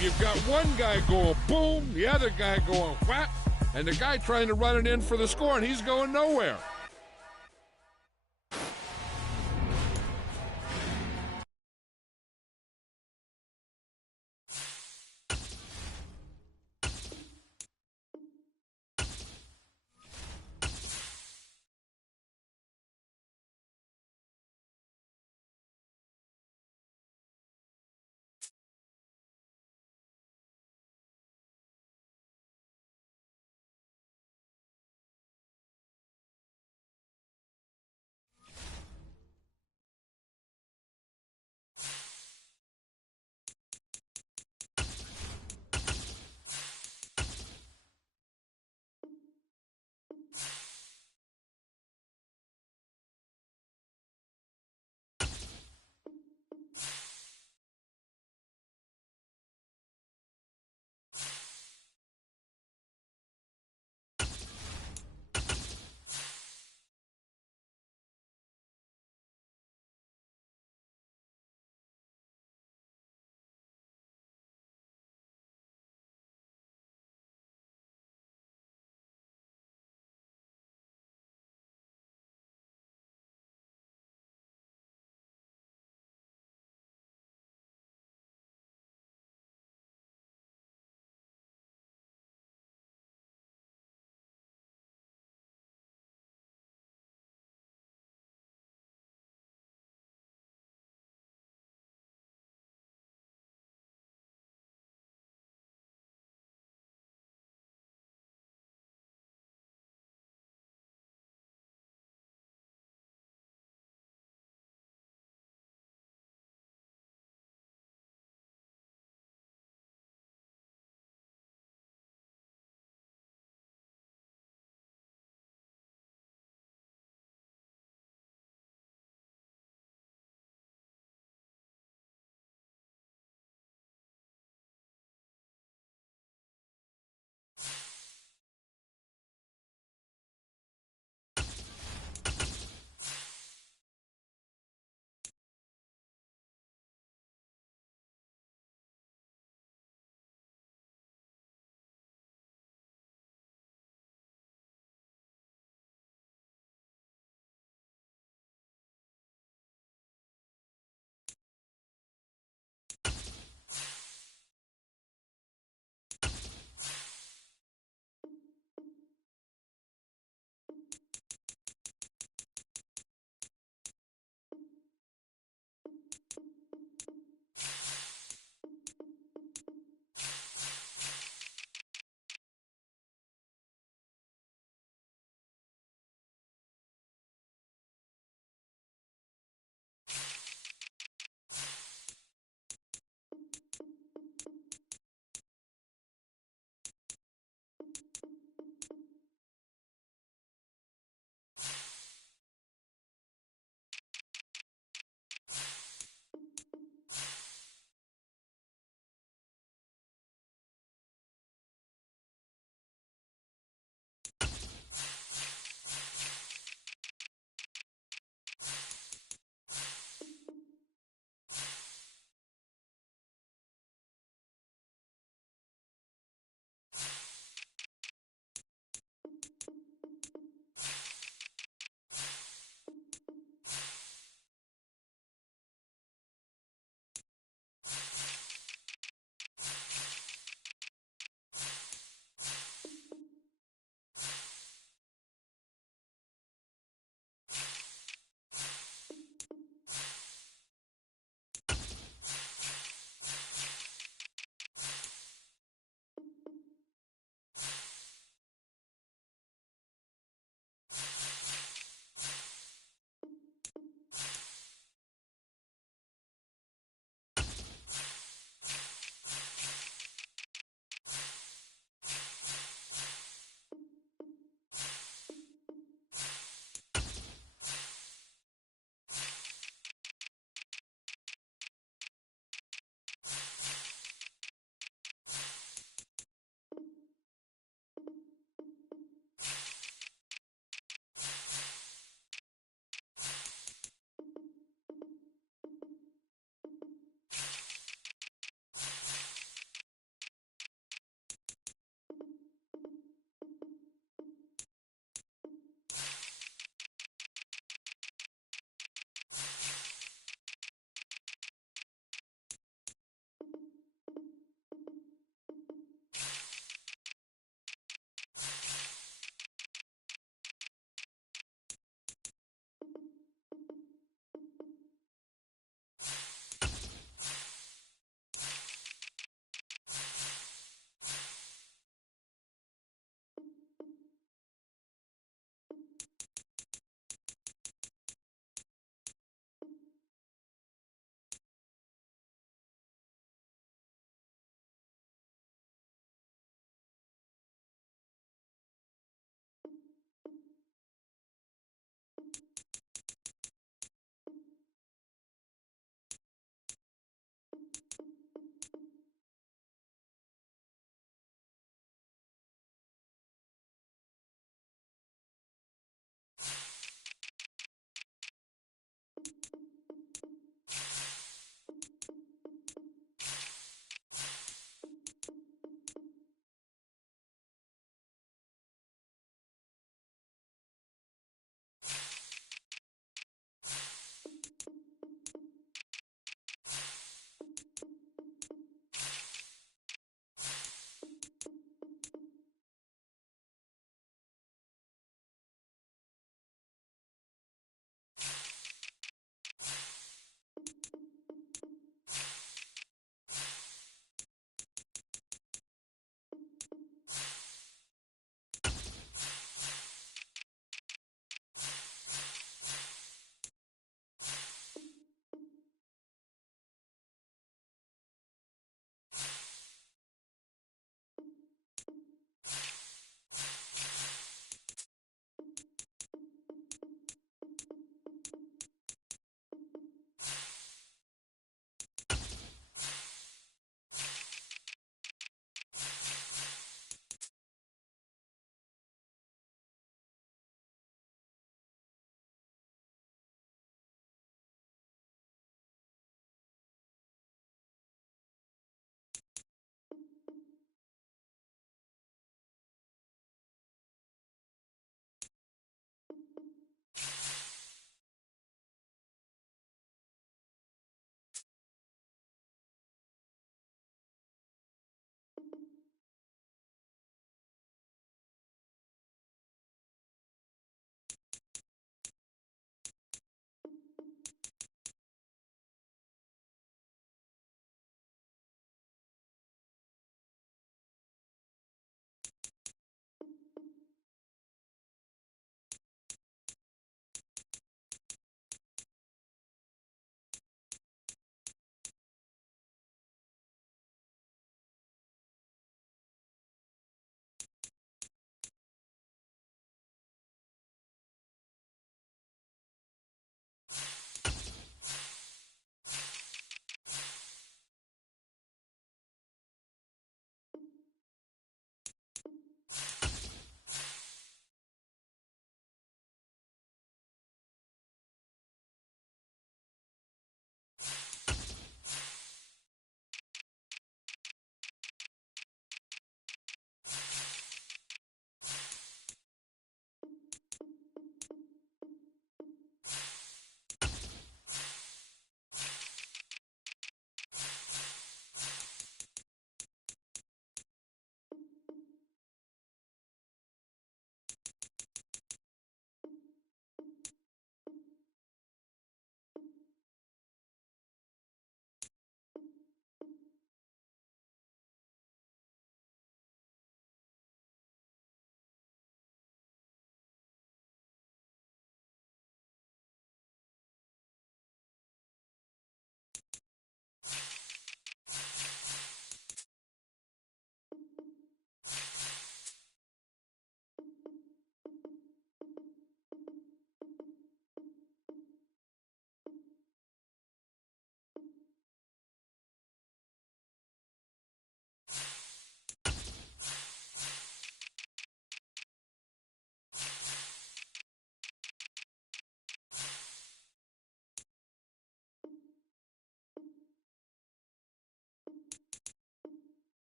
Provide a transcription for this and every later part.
you've got one guy going boom, the other guy going whap, and the guy trying to run it in for the score, and he's going nowhere.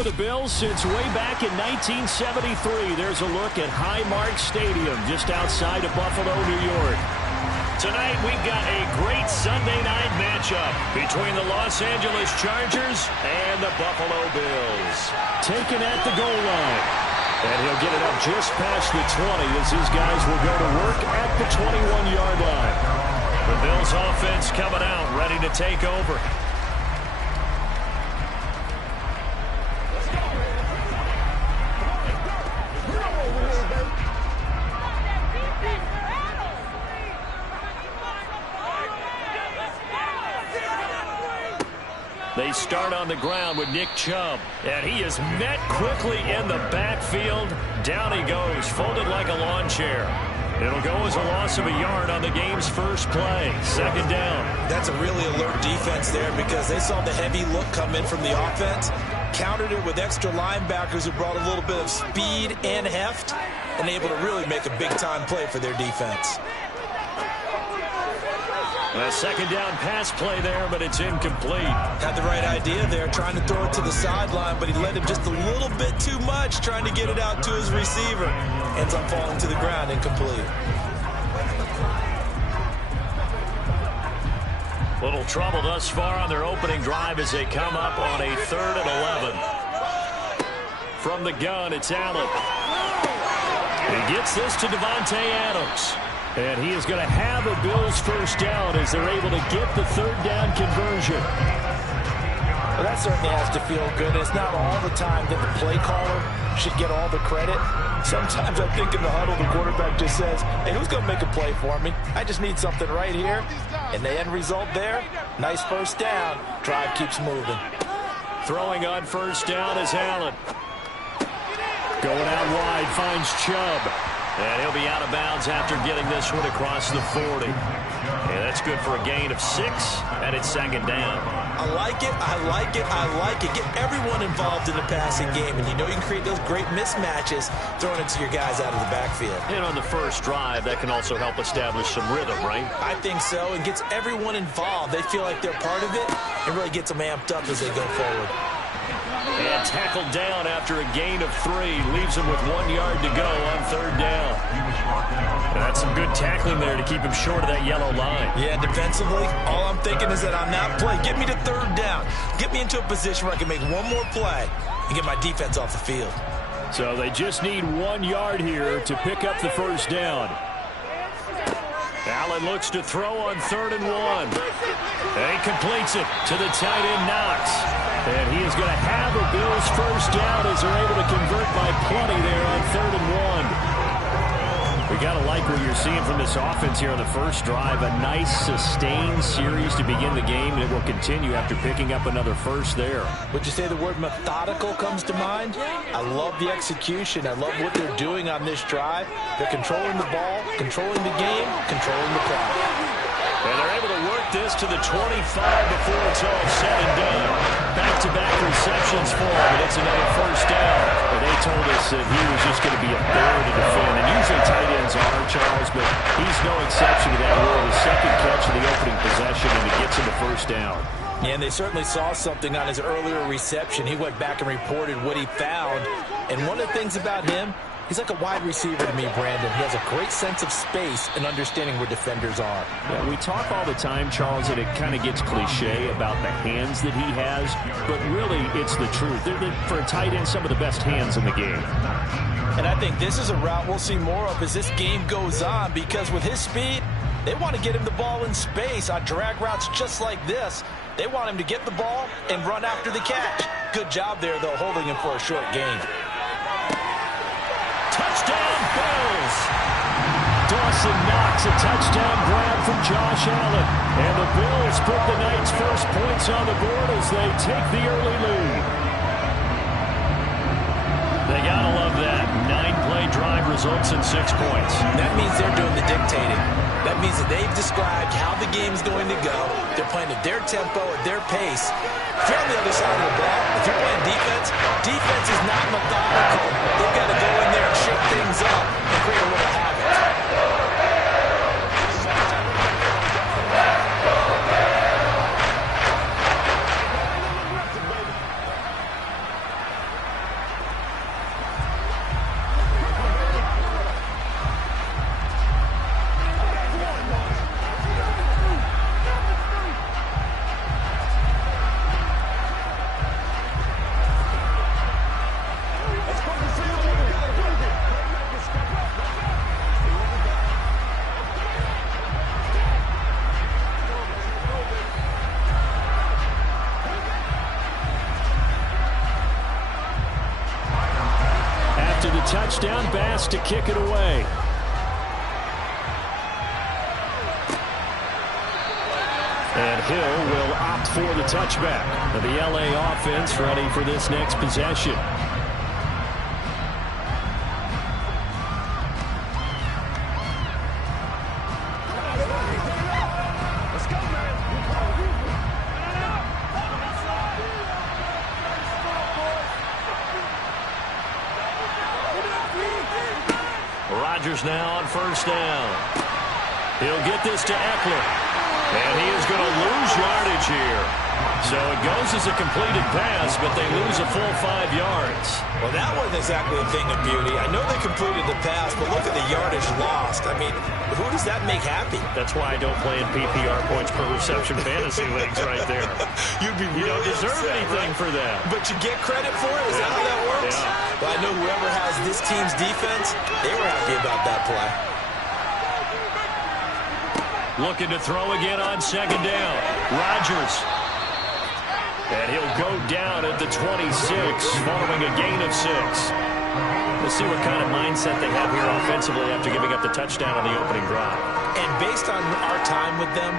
with the Bills since way back in 1973. There's a look at Highmark Stadium just outside of Buffalo, New York. Tonight, we've got a great Sunday night matchup between the Los Angeles Chargers and the Buffalo Bills. Taken at the goal line. And he'll get it up just past the 20 as his guys will go to work at the 21-yard line. The Bills offense coming out, ready to take over. They start on the ground with Nick Chubb, and he is met quickly in the backfield. Down he goes, folded like a lawn chair. It'll go as a loss of a yard on the game's first play. Second down. That's a really alert defense there because they saw the heavy look come in from the offense, countered it with extra linebackers who brought a little bit of speed and heft, and able to really make a big-time play for their defense. A second down pass play there, but it's incomplete. Had the right idea there, trying to throw it to the sideline, but he led him just a little bit too much, trying to get it out to his receiver. Ends up falling to the ground, incomplete. Little trouble thus far on their opening drive as they come up on a 3rd and 11. From the gun, it's Allen. He gets this to Davante Adams. And he is going to have a Bills first down as they're able to get the 3rd down conversion. Well, that certainly has to feel good. It's not all the time that the play caller should get all the credit. Sometimes I think in the huddle, the quarterback just says, hey, who's going to make a play for me? I just need something right here. And the end result there, nice first down. Drive keeps moving. Throwing on first down is Allen. Going out wide, finds Chubb. And he'll be out of bounds after getting this one across the 40. And that's good for a gain of 6, and it's second down. I like it, I like it, I like it. Get everyone involved in the passing game, and you know you can create those great mismatches throwing it to your guys out of the backfield. And on the first drive, that can also help establish some rhythm, right? I think so. It gets everyone involved. They feel like they're part of it, and really gets them amped up as they go forward. And tackled down after a gain of 3. Leaves him with 1 yard to go on 3rd down. And that's some good tackling there to keep him short of that yellow line. Yeah, defensively, all I'm thinking is that on that play, get me to 3rd down. Get me into a position where I can make one more play and get my defense off the field. So they just need 1 yard here to pick up the first down. Allen looks to throw on 3rd and 1. And he completes it to the tight end Knox. And he is going to have a Bills first down as they're able to convert by plenty there on 3rd and 1. We got to like what you're seeing from this offense here on the first drive. A nice sustained series to begin the game, and it will continue after picking up another first there. Would you say the word methodical comes to mind? I love the execution. I love what they're doing on this drive. They're controlling the ball, controlling the game, controlling the clock. And they're able to work this to the 25 before it's all said and done. Back-to-back receptions for him, and it's another first down. And they told us that he was just going to be a bear to defend. And usually tight ends are, Charles, but he's no exception to that rule. His second catch of the opening possession, and it gets him the first down. Yeah, and they certainly saw something on his earlier reception. He went back and reported what he found. And one of the things about him, he's like a wide receiver to me, Brandon. He has a great sense of space and understanding where defenders are. Yeah, we talk all the time, Charles, and it kind of gets cliche about the hands that he has, but really it's the truth. They're, for a tight end, some of the best hands in the game. And I think this is a route we'll see more of as this game goes on, because with his speed, they want to get him the ball in space on drag routes just like this. They want him to get the ball and run after the catch. Good job there, though, holding him for a short gain. Touchdown, Bills! Dawson Knox, a touchdown grab from Josh Allen. And the Bills put the night's first points on the board as they take the early lead. They gotta love that. 9-play drive results in 6 points. That means they're doing the dictating. That means that they've described how the game's going to go. They're playing at their tempo, at their pace. If you're on the other side of the ball, if you're playing defense, defense is not methodical. They've got to go in there and shake things up and create a little havoc. touchdown pass to kick it away. And Hill will opt for the touchback. The LA offense ready for this next possession. Rodgers now on first down. He'll get this to Eckler. And he is going to lose yardage here. So it goes as a completed pass, but they lose a full 5 yards. Well, that wasn't exactly a thing of beauty. I know they completed the pass, but look at the yardage lost. I mean, who does that make happy? That's why I don't play in PPR points per reception fantasy leagues right there. You don't deserve anything for that. But you get credit for it? Is that how that works? Yeah. Well, I know whoever has this team's defense, they were happy about that play. Looking to throw again on second down. Rodgers. And he'll go down at the 26 following a gain of 6. We'll see what kind of mindset they have here offensively after giving up the touchdown on the opening drive. And based on our time with them,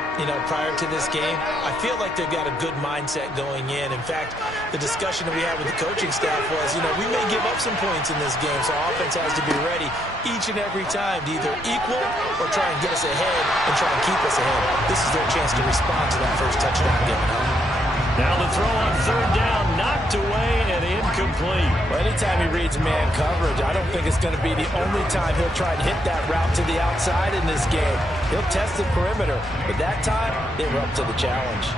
prior to this game, I feel like they've got a good mindset going in. In fact, the discussion that we had with the coaching staff was, we may give up some points in this game, so offense has to be ready each and every time to either equal or try and get us ahead and try and keep us ahead. This is their chance to respond to that first touchdown given up. Now the throw on third down, knocked away and incomplete. Well, anytime he reads man coverage, I don't think it's going to be the only time he'll try to hit that route to the outside in this game. He'll test the perimeter, but that time, they were up to the challenge.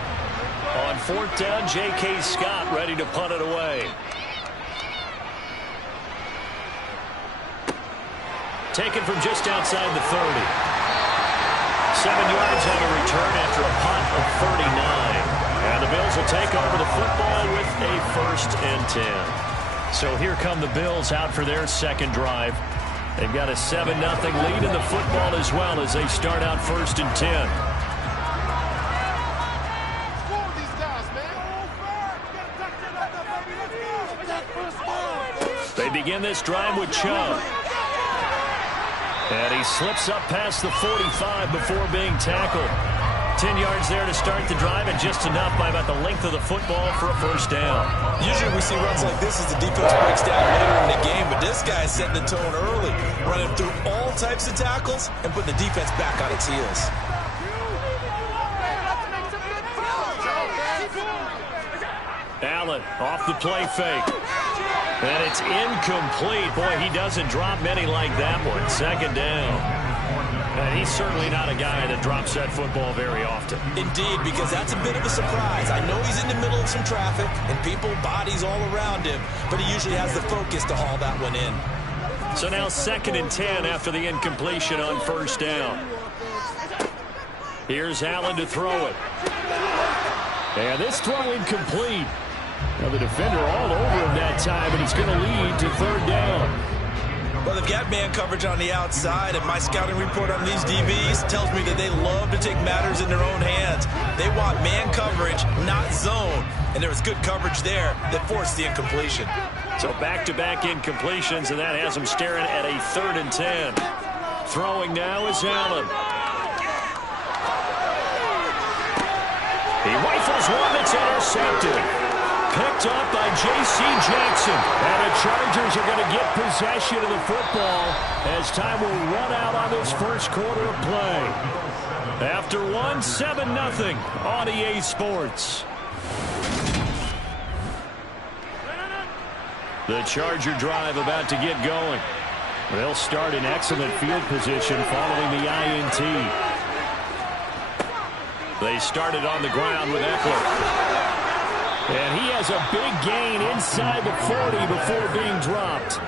On fourth down, J.K. Scott ready to punt it away. Taken from just outside the 30. 7 yards on the return after a punt of 39. And the Bills will take over the football with a 1st and 10. So here come the Bills out for their second drive. They've got a 7-0 lead in the football as well as they start out 1st and 10. They begin this drive with Chubb. And he slips up past the 45 before being tackled. 10 yards there to start the drive, and just enough by about the length of the football for a first down. Usually we see runs like this as the defense breaks down later in the game, but this guy is setting the tone early, running through all types of tackles and putting the defense back on its heels. Allen off the play fake. And it's incomplete. Boy, he doesn't drop many like that one. Second down. And he's certainly not a guy that drops that football very often. Indeed, because that's a bit of a surprise. I know he's in the middle of some traffic and people, bodies all around him, but he usually has the focus to haul that one in. So now 2nd and 10 after the incompletion on first down. Here's Allen to throw it. And this throw incomplete. Now the defender all over him that time, and he's going to lead to 3rd down. Well, they've got man coverage on the outside, and my scouting report on these DBs tells me that they love to take matters in their own hands. They want man coverage, not zone, and there was good coverage there that forced the incompletion. So back-to-back incompletions, and that has them staring at a 3rd and 10. Throwing now is Allen. He rifles one that's intercepted. Picked up by J.C. Jackson. And the Chargers are going to get possession of the football as time will run out on this first quarter of play. After 7-0 on EA Sports. The Charger drive about to get going. They'll start in excellent field position following the INT. They started on the ground with Eckler. And he has a big gain inside the 40 before being dropped.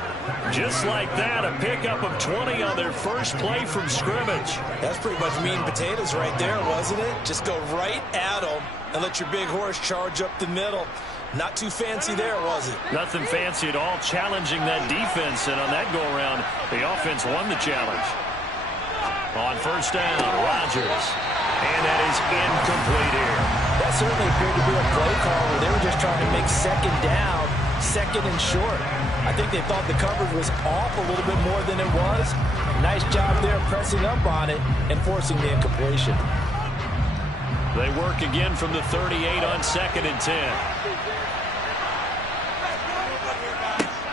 Just like that, a pickup of 20 on their first play from scrimmage. That's pretty much meat and potatoes right there, wasn't it? Just go right at them and let your big horse charge up the middle. Not too fancy there, was it? Nothing fancy at all, challenging that defense. And on that go-around, the offense won the challenge. On first down, Rodgers. And that is incomplete here. That certainly appeared to be a play call where they were just trying to make second down 2nd and short. I think they thought the coverage was off a little bit more than it was. Nice job there pressing up on it and forcing the incompletion. They work again from the 38 on 2nd and 10.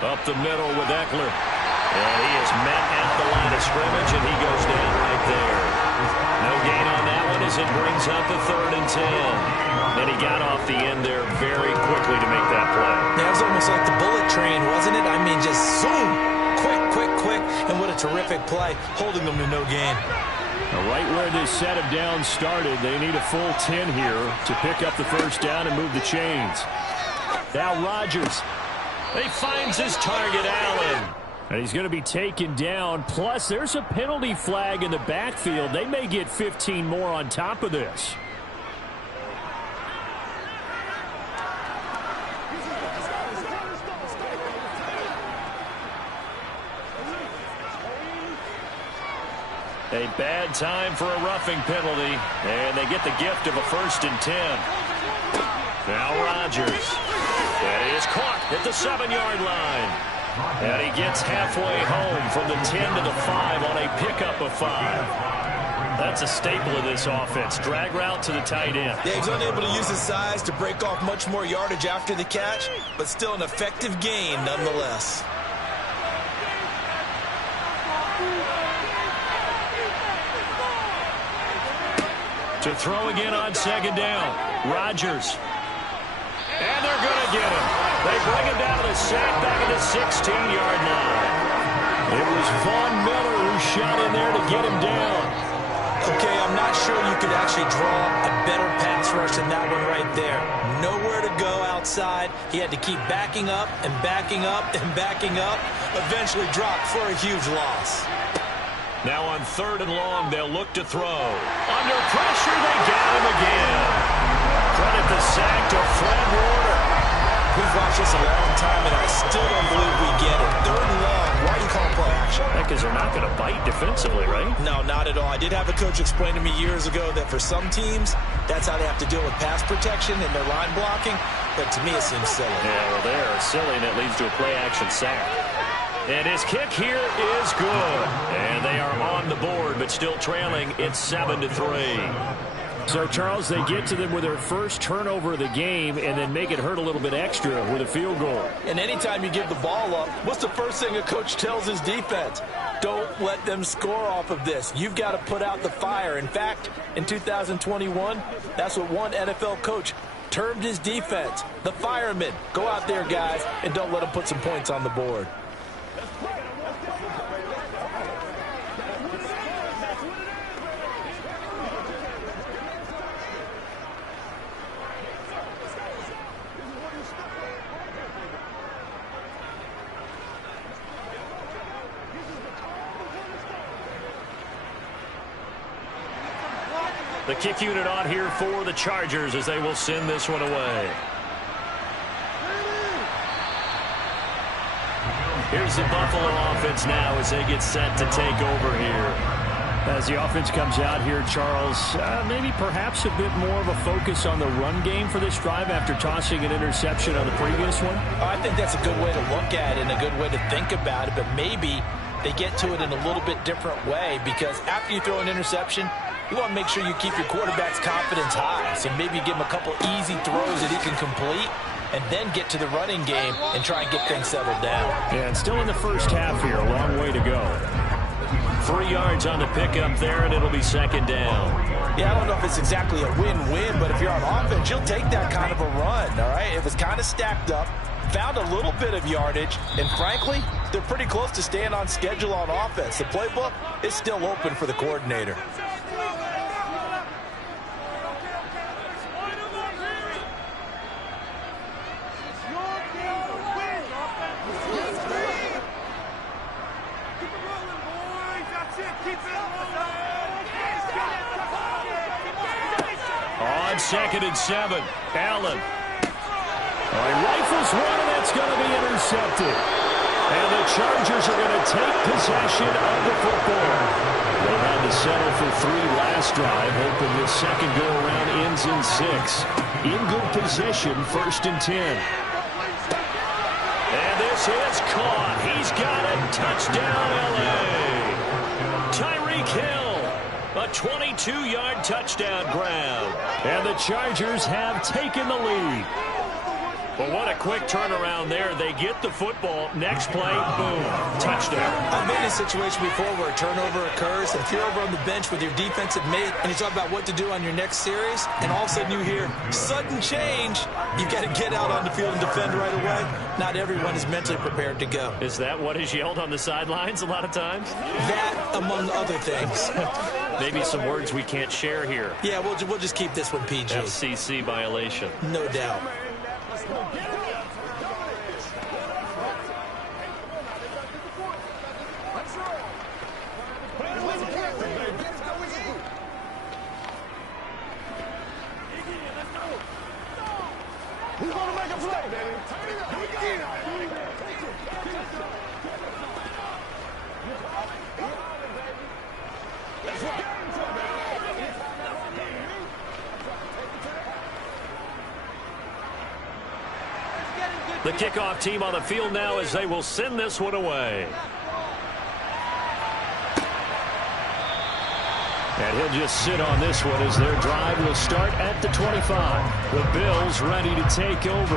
Up the middle with Eckler. And he is met at the line of scrimmage, and he goes down right there. No gain on that one as it brings up the 3rd and 10. And he got off the end there very quickly to make that play. That was almost like the bullet train, wasn't it? I mean, just zoom. Quick, quick, quick. And what a terrific play, holding them to no gain. Right where this set of downs started, they need a full 10 here to pick up the first down and move the chains. Now Rodgers. He finds his target, Allen. And he's going to be taken down. Plus, there's a penalty flag in the backfield. They may get 15 more on top of this. A bad time for a roughing penalty. And they get the gift of a 1st and 10. Now Rodgers. And he is caught at the 7-yard line. And he gets halfway home from the 10 to the 5 on a pickup of 5. That's a staple of this offense. Drag route to the tight end. Yeah, he's unable to use his size to break off much more yardage after the catch, but still an effective gain nonetheless. To throw again on 2nd down. Rodgers. And they're going to get him. They bring him down to the sack back at the 16-yard line. It was Von Miller who shot in there to get him down. Okay, I'm not sure you could actually draw a better pass rush than that one right there. Nowhere to go outside. He had to keep backing up and backing up and backing up. Eventually dropped for a huge loss. Now on 3rd and long, they'll look to throw. Under pressure, they got him again. Credit the sack to Fred Warner. We've watched this a long time, and I still don't believe we get it. 3rd and long. Why are you calling play action? Because they're not going to bite defensively, right? No, not at all. I did have a coach explain to me years ago that for some teams, that's how they have to deal with pass protection and their line blocking. But to me, it seems silly. Yeah, well, they're silly, and it leads to a play-action sack. And his kick here is good. And they are on the board, but still trailing. It's 7-3. So, Charles, they get to them with their first turnover of the game and then make it hurt a little bit extra with a field goal. And anytime you give the ball up, what's the first thing a coach tells his defense? Don't let them score off of this. You've got to put out the fire. In fact, in 2021, that's what one NFL coach termed his defense. The firemen. Go out there, guys, and don't let them put some points on the board. The kick unit on here for the Chargers as they will send this one away. Here's the Buffalo offense now as they get set to take over here. As the offense comes out here, Charles, maybe perhaps a bit more of a focus on the run game for this drive after tossing an interception on the previous one? I think that's a good way to look at it and a good way to think about it, but maybe they get to it in a little bit different way because after you throw an interception, you want to make sure you keep your quarterback's confidence high. So maybe you give him a couple easy throws that he can complete and then get to the running game and try and get things settled down. Yeah, and still in the first half here. A long way to go. 3 yards on the pickup there, and it'll be 2nd down. Yeah, I don't know if it's exactly a win-win, but if you're on offense, you'll take that kind of a run, all right? It was kind of stacked up, found a little bit of yardage, and frankly, they're pretty close to staying on schedule on offense. The playbook is still open for the coordinator. On 2nd and 7, Allen. He rifles one, and that's going to be intercepted. And the Chargers are going to take possession of the football. They had to settle for 3 last drive, hoping this second go-around ends in 6. In good position, 1st and 10. And this is caught. He's got it. Touchdown, L.A. Tyreek Hill, a 22-yard touchdown grab. And the Chargers have taken the lead. But what a quick turnaround there. They get the football. Next play, boom, touchdown. I've been in a situation before where a turnover occurs, and if you're over on the bench with your defensive mate and you talk about what to do on your next series, and all of a sudden you hear sudden change, you've got to get out on the field and defend right away. Not everyone is mentally prepared to go. Is that what is yelled on the sidelines a lot of times? That, among other things. Maybe some words we can't share here. Yeah, we'll just keep this one PG. FCC violation. No doubt. The kickoff team on the field now as they will send this one away. And he'll just sit on this one as their drive will start at the 25. The Bills ready to take over.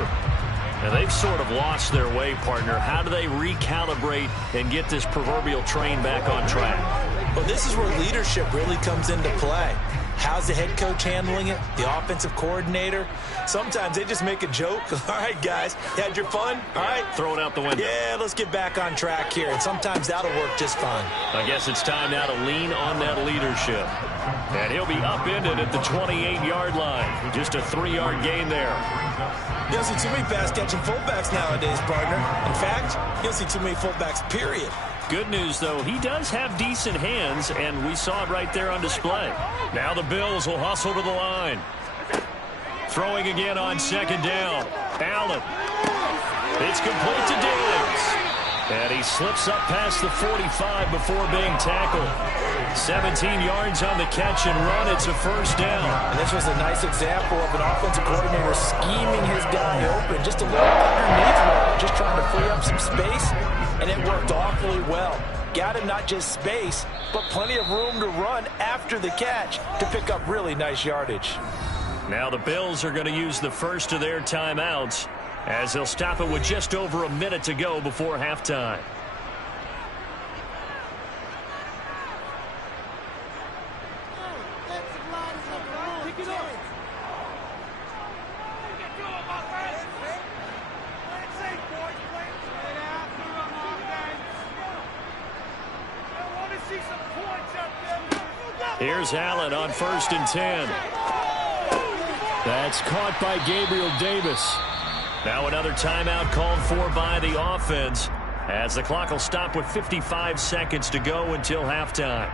And they've sort of lost their way, partner. How do they recalibrate and get this proverbial train back on track? Well, this is where leadership really comes into play. How's the head coach handling it? The offensive coordinator? Sometimes they just make a joke. All right, guys, you had your fun? All right. Throw it out the window. Yeah, let's get back on track here. And sometimes that'll work just fine. I guess it's time now to lean on that leadership. And he'll be upended at the 28-yard line. Just a 3-yard gain there. You don't see too many pass-catching fullbacks nowadays, partner. In fact, you don't see too many fullbacks, period. Good news, though, he does have decent hands, and we saw it right there on display. Now the Bills will hustle to the line. Throwing again on second down. Allen. It's complete to Diggs. And he slips up past the 45 before being tackled. 17 yards on the catch and run. It's a first down. And this was a nice example of an offensive coordinator scheming his guy open just a little underneath, just trying to free up some space. And it worked awfully well. Got him not just space, but plenty of room to run after the catch to pick up really nice yardage. Now the Bills are going to use the first of their timeouts as they'll stop it with just over a minute to go before halftime. Here's Allen on 1st and 10. That's caught by Gabriel Davis. Now another timeout called for by the offense as the clock will stop with 55 seconds to go until halftime.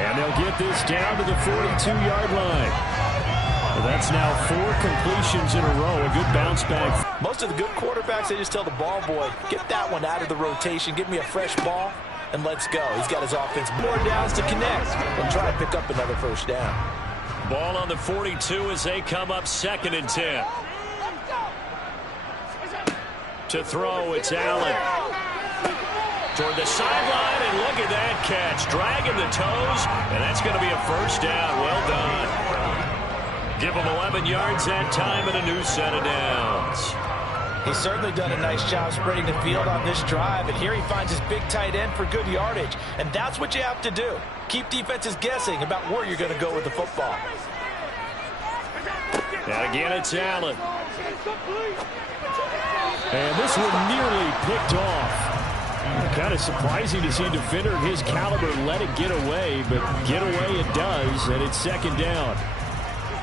And they'll get this down to the 42-yard line. Well, that's now 4 completions in a row. A good bounce back. Most of the good quarterbacks, they just tell the ball boy, get that one out of the rotation, give me a fresh ball, and let's go. He's got his offense more downs to connect and try to pick up another first down. Ball on the 42 as they come up 2nd and 10. To throw, it's Allen. Toward the sideline, and look at that catch. Dragging the toes, and that's going to be a first down. Well done. Give him 11 yards that time and a new set of downs. He's certainly done a nice job spreading the field on this drive, and here he finds his big tight end for good yardage. And that's what you have to do. Keep defenses guessing about where you're going to go with the football. And again, it's Allen. And this one nearly picked off. Kind of surprising to see a defender of his caliber let it get away, but get away it does, and it's 2nd down.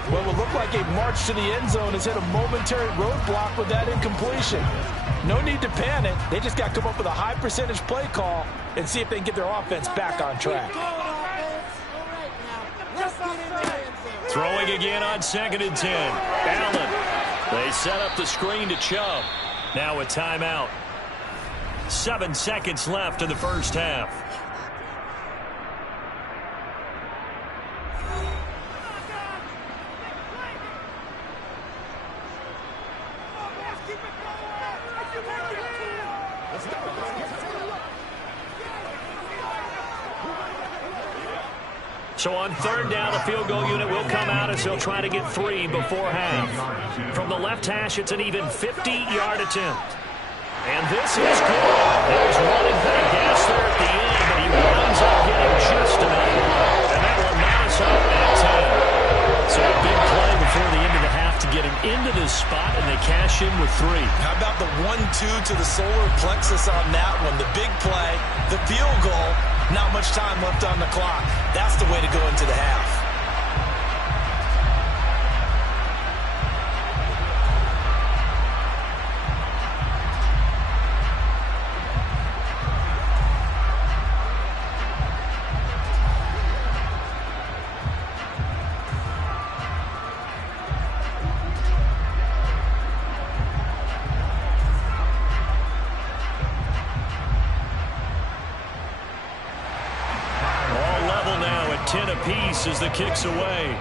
Well, it will look like a march to the end zone has hit a momentary roadblock with that incompletion. No need to panic. They just got to come up with a high percentage play call and see if they can get their offense back on track. throwing again on 2nd and 10. Allen. They set up the screen to Chubb. Now a timeout. 7 seconds left in the first half. So on 3rd down, the field goal unit will come out as they'll try to get 3 before half. From the left hash, it's an even 50-yard attempt. And this is good. There's running back gas there at the end, but he winds up getting just enough. And that will knock us up at 10. So a big play before the end of the half to get him into this spot, and they cash in with 3. How about the 1-2 to the solar plexus on that one? The big play, the field goal. Not much time left on the clock. That's the way to go into the half. As the kick's away.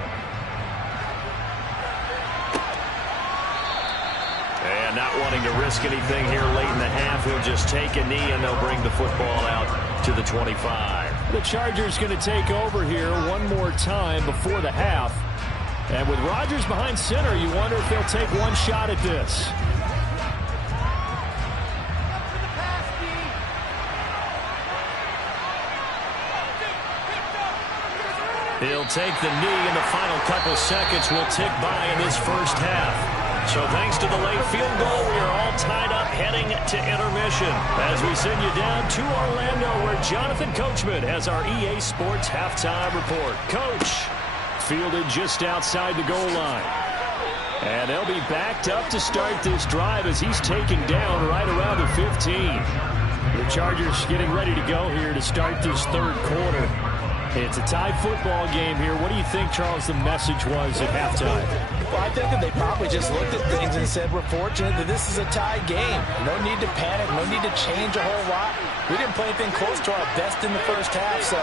And not wanting to risk anything here late in the half, he'll just take a knee and they'll bring the football out to the 25. The Chargers going to take over here one more time before the half. And with Rodgers behind center, you wonder if they'll take one shot at this. He'll take the knee, and the final couple seconds will tick by in this first half. So thanks to the late field goal, we are all tied up heading to intermission as we send you down to Orlando, where Jonathan Coachman has our EA Sports halftime report. Coach. Fielded just outside the goal line. And they'll be backed up to start this drive as he's taken down right around the 15. The Chargers getting ready to go here to start this 3rd quarter. It's a tie football game here. What do you think, Charles, the message was at halftime? Well, I think that they probably just looked at things and said, we're fortunate that this is a tie game. No need to panic. No need to change a whole lot. We didn't play anything close to our best in the first half, so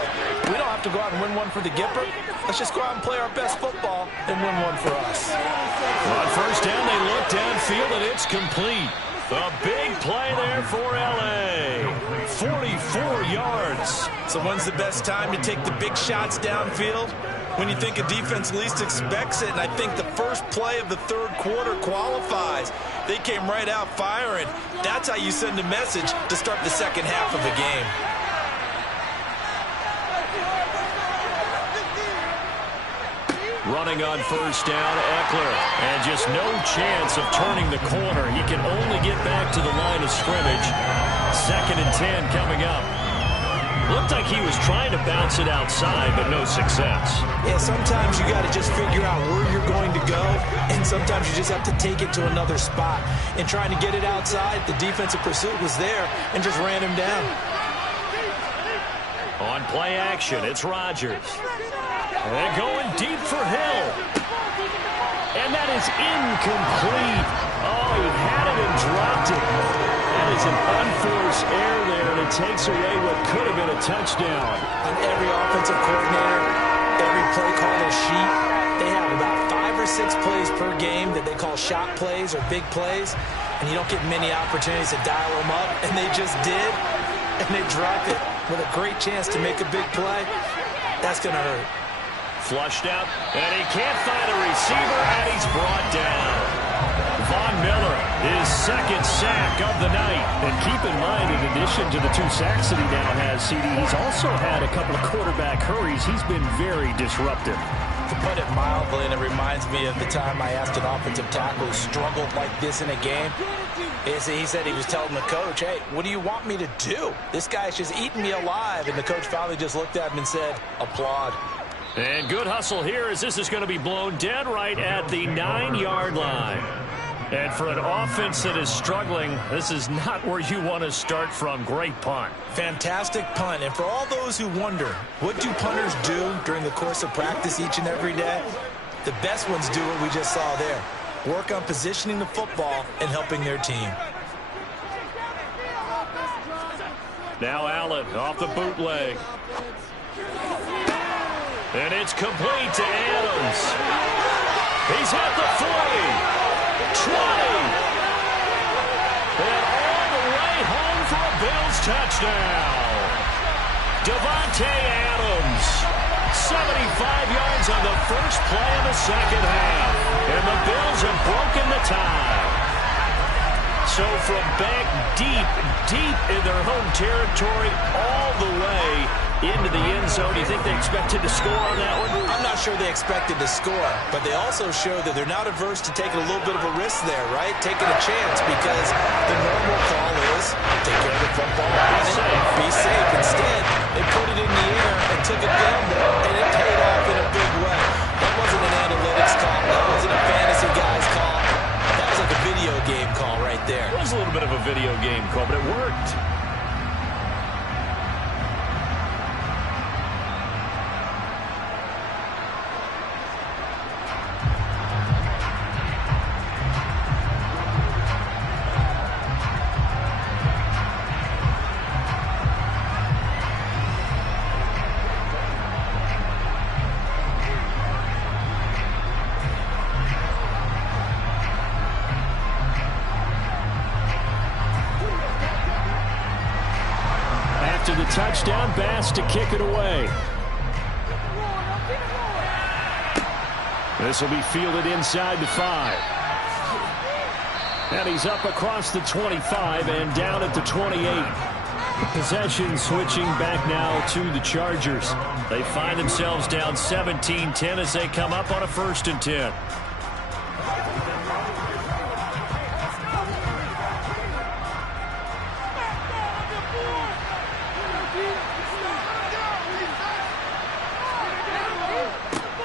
we don't have to go out and win one for the Gipper. Let's just go out and play our best football and win one for us. On 1st down, they look downfield, and it's complete. A big play there for L.A. 44 yards. So when's the best time to take the big shots downfield? When you think a defense least expects it, and I think the first play of the 3rd quarter qualifies. They came right out firing. That's how you send a message to start the 2nd half of the game. Running on 1st down, Eckler. And just no chance of turning the corner. He can only get back to the line of scrimmage. 2nd and 10 coming up. Looked like he was trying to bounce it outside, but no success. Yeah, sometimes you got to just figure out where you're going to go, and sometimes you just have to take it to another spot. And trying to get it outside, the defensive pursuit was there and just ran him down. On play action, it's Rodgers. And going deep for Hill. And that is incomplete. Oh, he had it and dropped it. That is an unforced error there, and it takes away what could have been a touchdown. On every offensive coordinator, every play caller sheet, they have about 5 or 6 plays per game that they call shot plays or big plays, and you don't get many opportunities to dial them up, and they just did, and they dropped it with a great chance to make a big play. That's going to hurt. Flushed out, and he can't find a receiver, and he's brought down. Von Miller, his 2nd sack of the night. And keep in mind, in addition to the 2 sacks that he now has, CD, he's also had a couple of quarterback hurries. He's been very disruptive. To put it mildly, and it reminds me of the time I asked an offensive tackle who struggled like this in a game. He said he was telling the coach, hey, what do you want me to do? This guy's just eating me alive. And the coach finally just looked at him and said, applaud. And good hustle here as this is going to be blown dead right at the 9-yard line. And for an offense that is struggling, this is not where you want to start from. Great punt. Fantastic punt. And for all those who wonder, what do punters do during the course of practice each and every day? The best ones do what we just saw there. Work on positioning the football and helping their team. Now Allen off the bootleg. And it's complete to Adams. He's at the 40, 20. And all the way home for a Bills touchdown. Davante Adams, 75 yards on the first play of the second half. And the Bills have broken the tie. So from back deep in their home territory, all the way into the end zone. Do you think they expected to score on that one? I'm not sure they expected to score, but they also show that they're not averse to taking a little bit of a risk there, right? Taking a chance, because the normal call is take care of the football, be safe. Instead, they put it in the air and took a gamble, and it paid off in a big way. That wasn't an analytics call. That wasn't a fantasy guy's call. That was like a video game call right there. It was a little bit of a video game call, but it worked. After the touchdown, Bass to kick it away. This will be fielded inside the 5. And he's up across the 25 and down at the 28. Possession switching back now to the Chargers. They find themselves down 17-10 as they come up on a 1st and 10.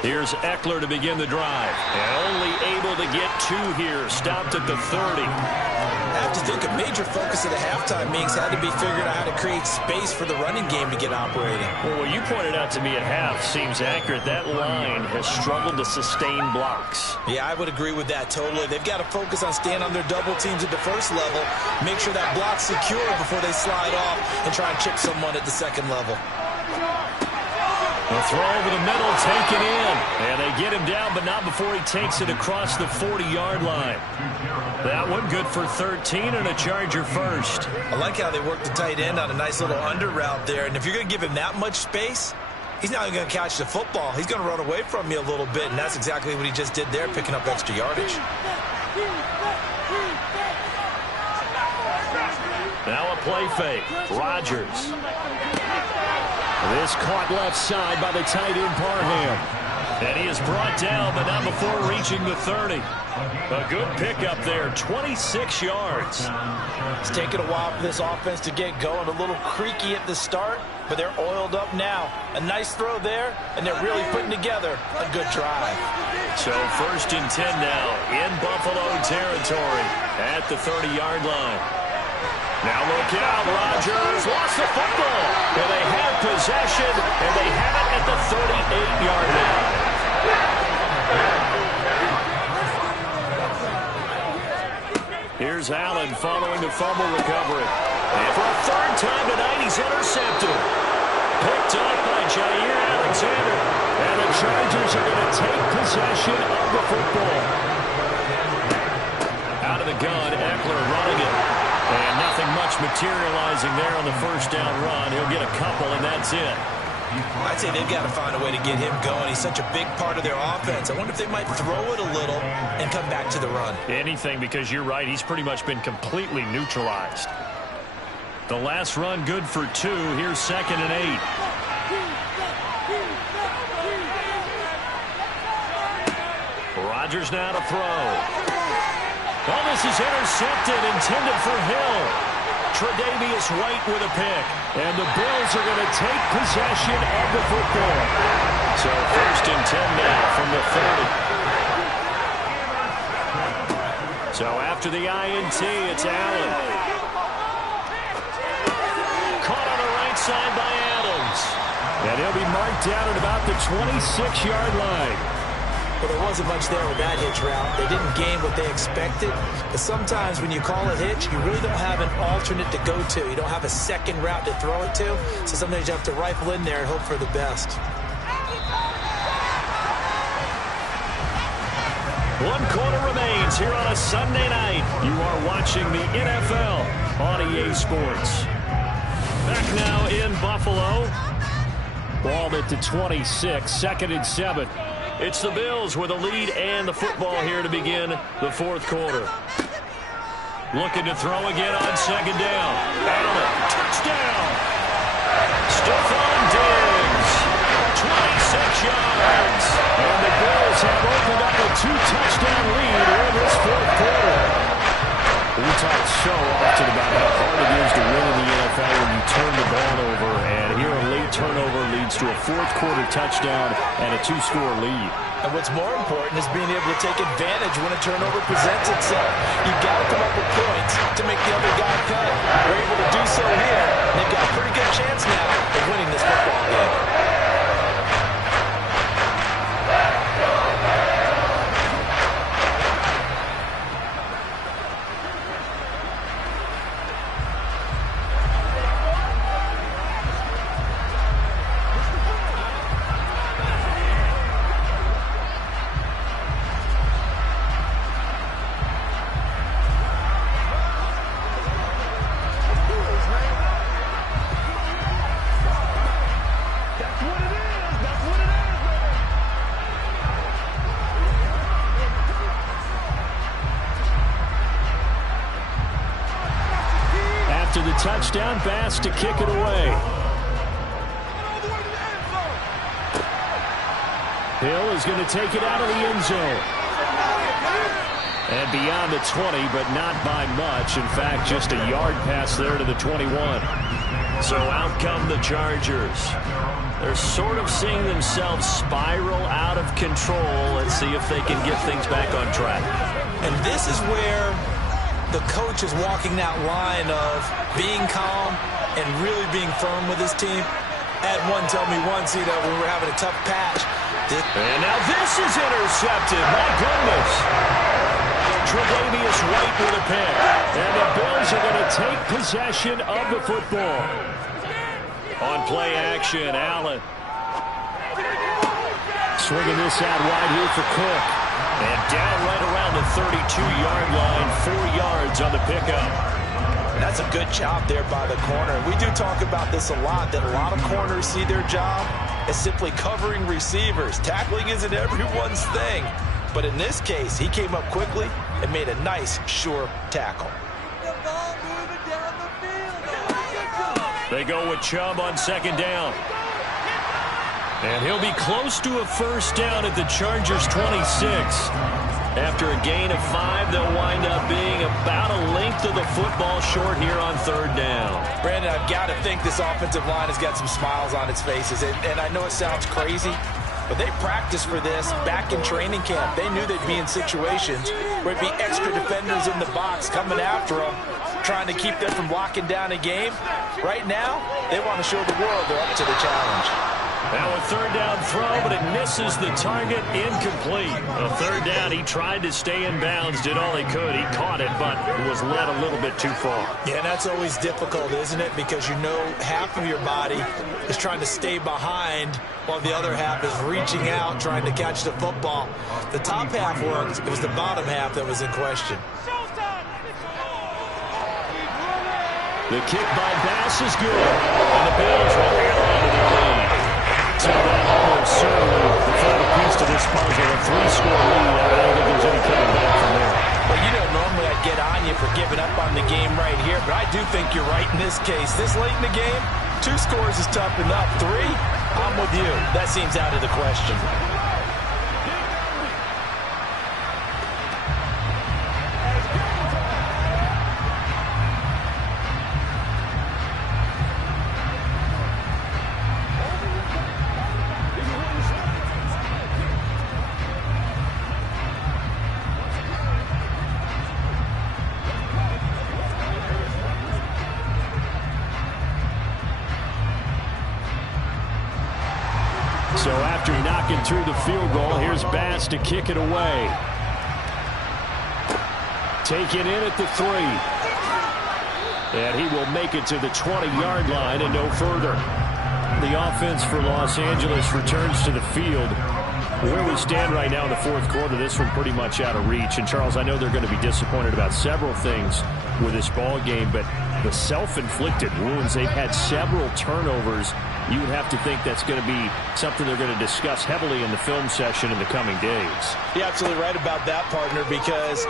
Here's Eckler to begin the drive. And only able to get 2 here. Stopped at the 30. I have to think a major focus of the halftime meetings had to be figuring out how to create space for the running game to get operating. Well, what you pointed out to me at half seems accurate. That line has struggled to sustain blocks. Yeah, I would agree with that totally. They've got to focus on staying on their double teams at the first level, make sure that block's secure before they slide off and try and chip someone at the second level. The throw over the middle, taken in. And they get him down, but not before he takes it across the 40-yard line. That one good for 13 and a Charger first. I like how they work the tight end on a nice little under route there. And if you're going to give him that much space, he's not even going to catch the football. He's going to run away from you a little bit, and that's exactly what he just did there, picking up extra yardage. Now a play fake. Rodgers. This caught left side by the tight end Parham. And he is brought down, but not before reaching the 30. A good pickup there, 26 yards. It's taken a while for this offense to get going. A little creaky at the start, but they're oiled up now. A nice throw there, and they're really putting together a good drive. So 1st and 10 now in Buffalo territory at the 30-yard line. Now look out, Rodgers lost the football. And they have possession, and they have it at the 38-yard line. Here's Allen following the fumble recovery. And for a 3rd time tonight, he's intercepted. Picked up by Jair Alexander. And the Chargers are going to take possession of the football. Out of the gun, Eckler running it. And nothing much materializing there on the 1st down run. He'll get a couple, and that's it. I'd say they've got to find a way to get him going. He's such a big part of their offense. I wonder if they might throw it a little and come back to the run. Anything, because you're right. He's pretty much been completely neutralized. The last run good for 2. Here's 2nd and 8. Rodgers now to throw. Oh, this is intercepted, intended for Hill. Tre'Davious White with a pick. And the Bills are going to take possession of the football. So 1st and 10 now from the 30. So after the INT, it's Allen. Caught on the right side by Adams. And he'll be marked down at about the 26-yard line. Well, there wasn't much there with that hitch route. They didn't gain what they expected. But sometimes when you call a hitch, you really don't have an alternate to go to. You don't have a second route to throw it to. So sometimes you have to rifle in there and hope for the best. 1 quarter remains here on a Sunday night. You are watching the NFL on EA Sports. Back now in Buffalo. Ball at the 26, 2nd and 7. It's the Bills with a lead and the football here to begin the 4th quarter. Looking to throw again on 2nd down. Allen, touchdown. Stephon Diggs, 26 yards. And the Bills have opened up a 2-touchdown lead in this 4th quarter. We talk so often about how hard it is to win in the NFL when you turn the ball over, and here a late turnover leads to a 4th quarter touchdown and a 2-score lead. And what's more important is being able to take advantage when a turnover presents itself. You've got to come up with points to make the other guy pay. They're able to do so here, and they've got a pretty good chance now of winning this football game. Touchdown, Bass to kick it away. Hill is going to take it out of the end zone. And beyond the 20, but not by much. In fact, just a yard pass there to the 21. So out come the Chargers. They're sort of seeing themselves spiral out of control. Let's see if they can get things back on track. And this is where the coach is walking that line of being calm and really being firm with his team. Ed one told me once, when we were having a tough patch. And now this is intercepted. My goodness. Tre'Davious White with a pick. And the Bills are going to take possession of the football. On play action, Allen. Swinging this out wide here for Cook. And down right around the 32-yard line, 4 yards on the pickup. And that's a good job there by the corner. We do talk about this a lot, that a lot of corners see their job as simply covering receivers. Tackling isn't everyone's thing. But in this case, he came up quickly and made a nice, sure tackle. They go with Chubb on 2nd down. And he'll be close to a 1st down at the Chargers' 26. After a gain of 5, they'll wind up being about a length of the football short here on 3rd down. Brandon, I've got to think this offensive line has got some smiles on its faces. And I know it sounds crazy, but they practiced for this back in training camp. They knew they'd be in situations where it'd be extra defenders in the box coming after them, trying to keep them from locking down a game. Right now, they want to show the world they're up to the challenge. Now a 3rd down throw, but it misses the target, incomplete. A 3rd down, he tried to stay in bounds, did all he could. He caught it, but it was led a little bit too far. Yeah, that's always difficult, isn't it? Because you know half of your body is trying to stay behind while the other half is reaching out, trying to catch the football. The top half worked. It was the bottom half that was in question. The kick by Bass is good, and the Bills will hang on to the lead. So that almost certainly the final piece to this puzzle, a 3-score lead. I don't think there's any coming back from there. Well, normally I'd get on you for giving up on the game right here, but I do think you're right in this case. This late in the game, 2 scores is tough enough. 3, I'm with you. That seems out of the question. So after knocking through the field goal, here's Bass to kick it away. Taken in at the 3. And he will make it to the 20-yard line and no further. The offense for Los Angeles returns to the field. Where we stand right now in the fourth quarter, this one pretty much out of reach. And, Charles, I know they're going to be disappointed about several things with this ball game, but the self-inflicted wounds, they've had several turnovers. You would have to think that's going to be something they're going to discuss heavily in the film session in the coming days. You're absolutely right about that, partner, because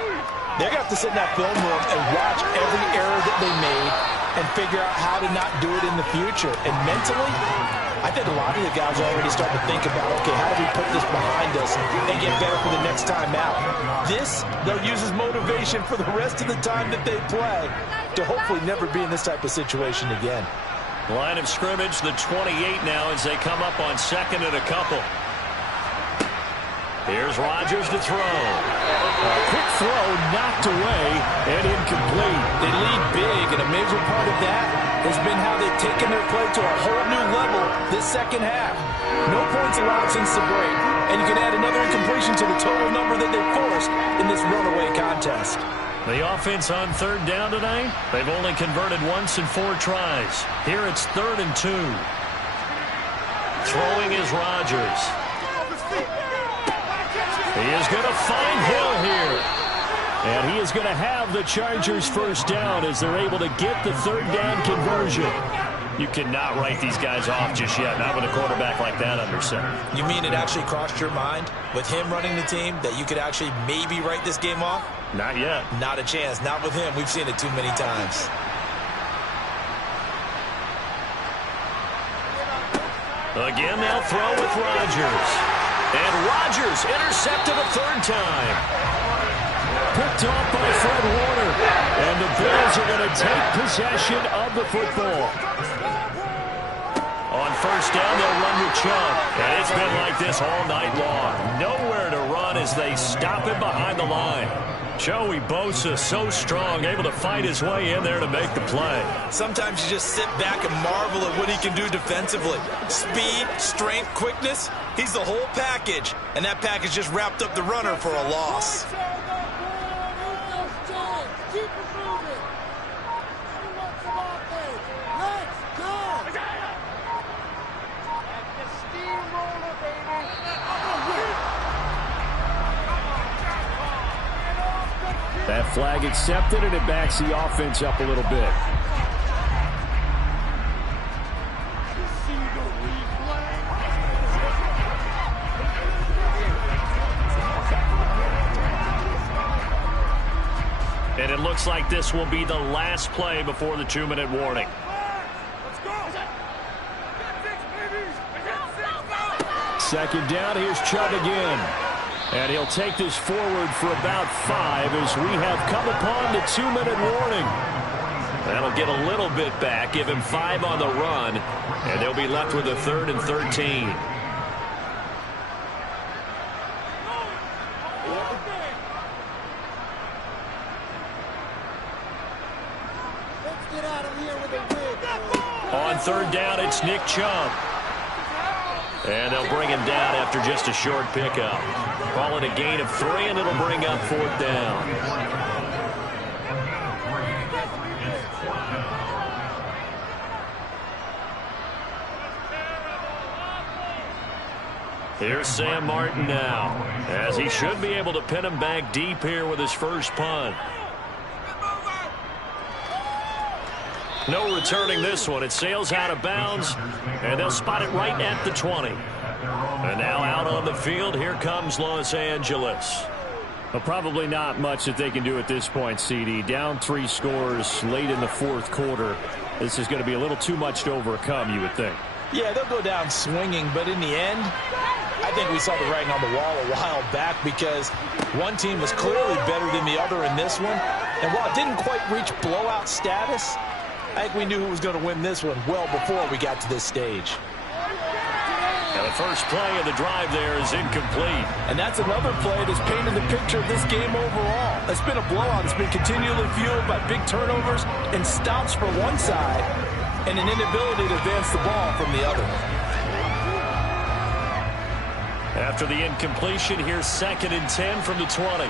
they're going to have to sit in that film room and watch every error that they made and figure out how to not do it in the future. And mentally, I think a lot of the guys are already starting to think about, okay, how do we put this behind us and get better for the next time out? This, they'll use as motivation for the rest of the time that they play to hopefully never be in this type of situation again. Line of scrimmage, the 28 now as they come up on second and a couple. Here's Rodgers to throw. A quick throw knocked away and incomplete. They lead big, and a major part of that has been how they've taken their play to a whole new level this second half. No points allowed since the break, and you can add another incompletion to the total number that they forced in this runaway contest. The offense on third down tonight, they've only converted once in 4 tries. Here it's 3rd and 2. Throwing is Rodgers. He is going to find Hill here. And he is going to have the Chargers first down as they're able to get the third down conversion. You cannot write these guys off just yet, not with a quarterback like that under center. You mean it actually crossed your mind with him running the team that you could actually maybe write this game off? Not yet. Not a chance. Not with him. We've seen it too many times. Again, they'll throw with Rodgers. And Rodgers intercepted a 3rd time. Picked off by Fred Warner. And the Bills are going to take possession of the football. On first down, they'll run with Chubb. And it's been like this all night long. Nowhere to run as they stop him behind the line. Joey Bosa, so strong, able to fight his way in there to make the play. Sometimes you just sit back and marvel at what he can do defensively. Speed, strength, quickness, he's the whole package. And that package just wrapped up the runner for a loss. That flag accepted, and it backs the offense up a little bit. And it looks like this will be the last play before the 2-minute warning. Second down, here's Chubb again. And he'll take this forward for about 5 as we have come upon the 2-minute warning. That'll get a little bit back, give him 5 on the run, and they'll be left with a 3rd and 13. On 3rd down, it's Nick Chubb. And they'll bring him down after just a short pickup. Call it a gain of 3, and it'll bring up 4th down. Here's Sam Martin now, as he should be able to pin him back deep here with his first punt. No returning this one. It sails out of bounds, and they'll spot it right at the 20. And now out on the field, here comes Los Angeles. Well, probably not much that they can do at this point, CD. Down 3 scores late in the fourth quarter. This is going to be a little too much to overcome, you would think. Yeah, they'll go down swinging, but in the end, I think we saw the writing on the wall a while back because one team was clearly better than the other in this one. And while it didn't quite reach blowout status, I think we knew who was going to win this one well before we got to this stage. And the first play of the drive there is incomplete. And that's another play that's painted the picture of this game overall. It's been a blowout that's been continually fueled by big turnovers and stops for one side and an inability to advance the ball from the other. After the incompletion, here's 2nd and 10 from the 20.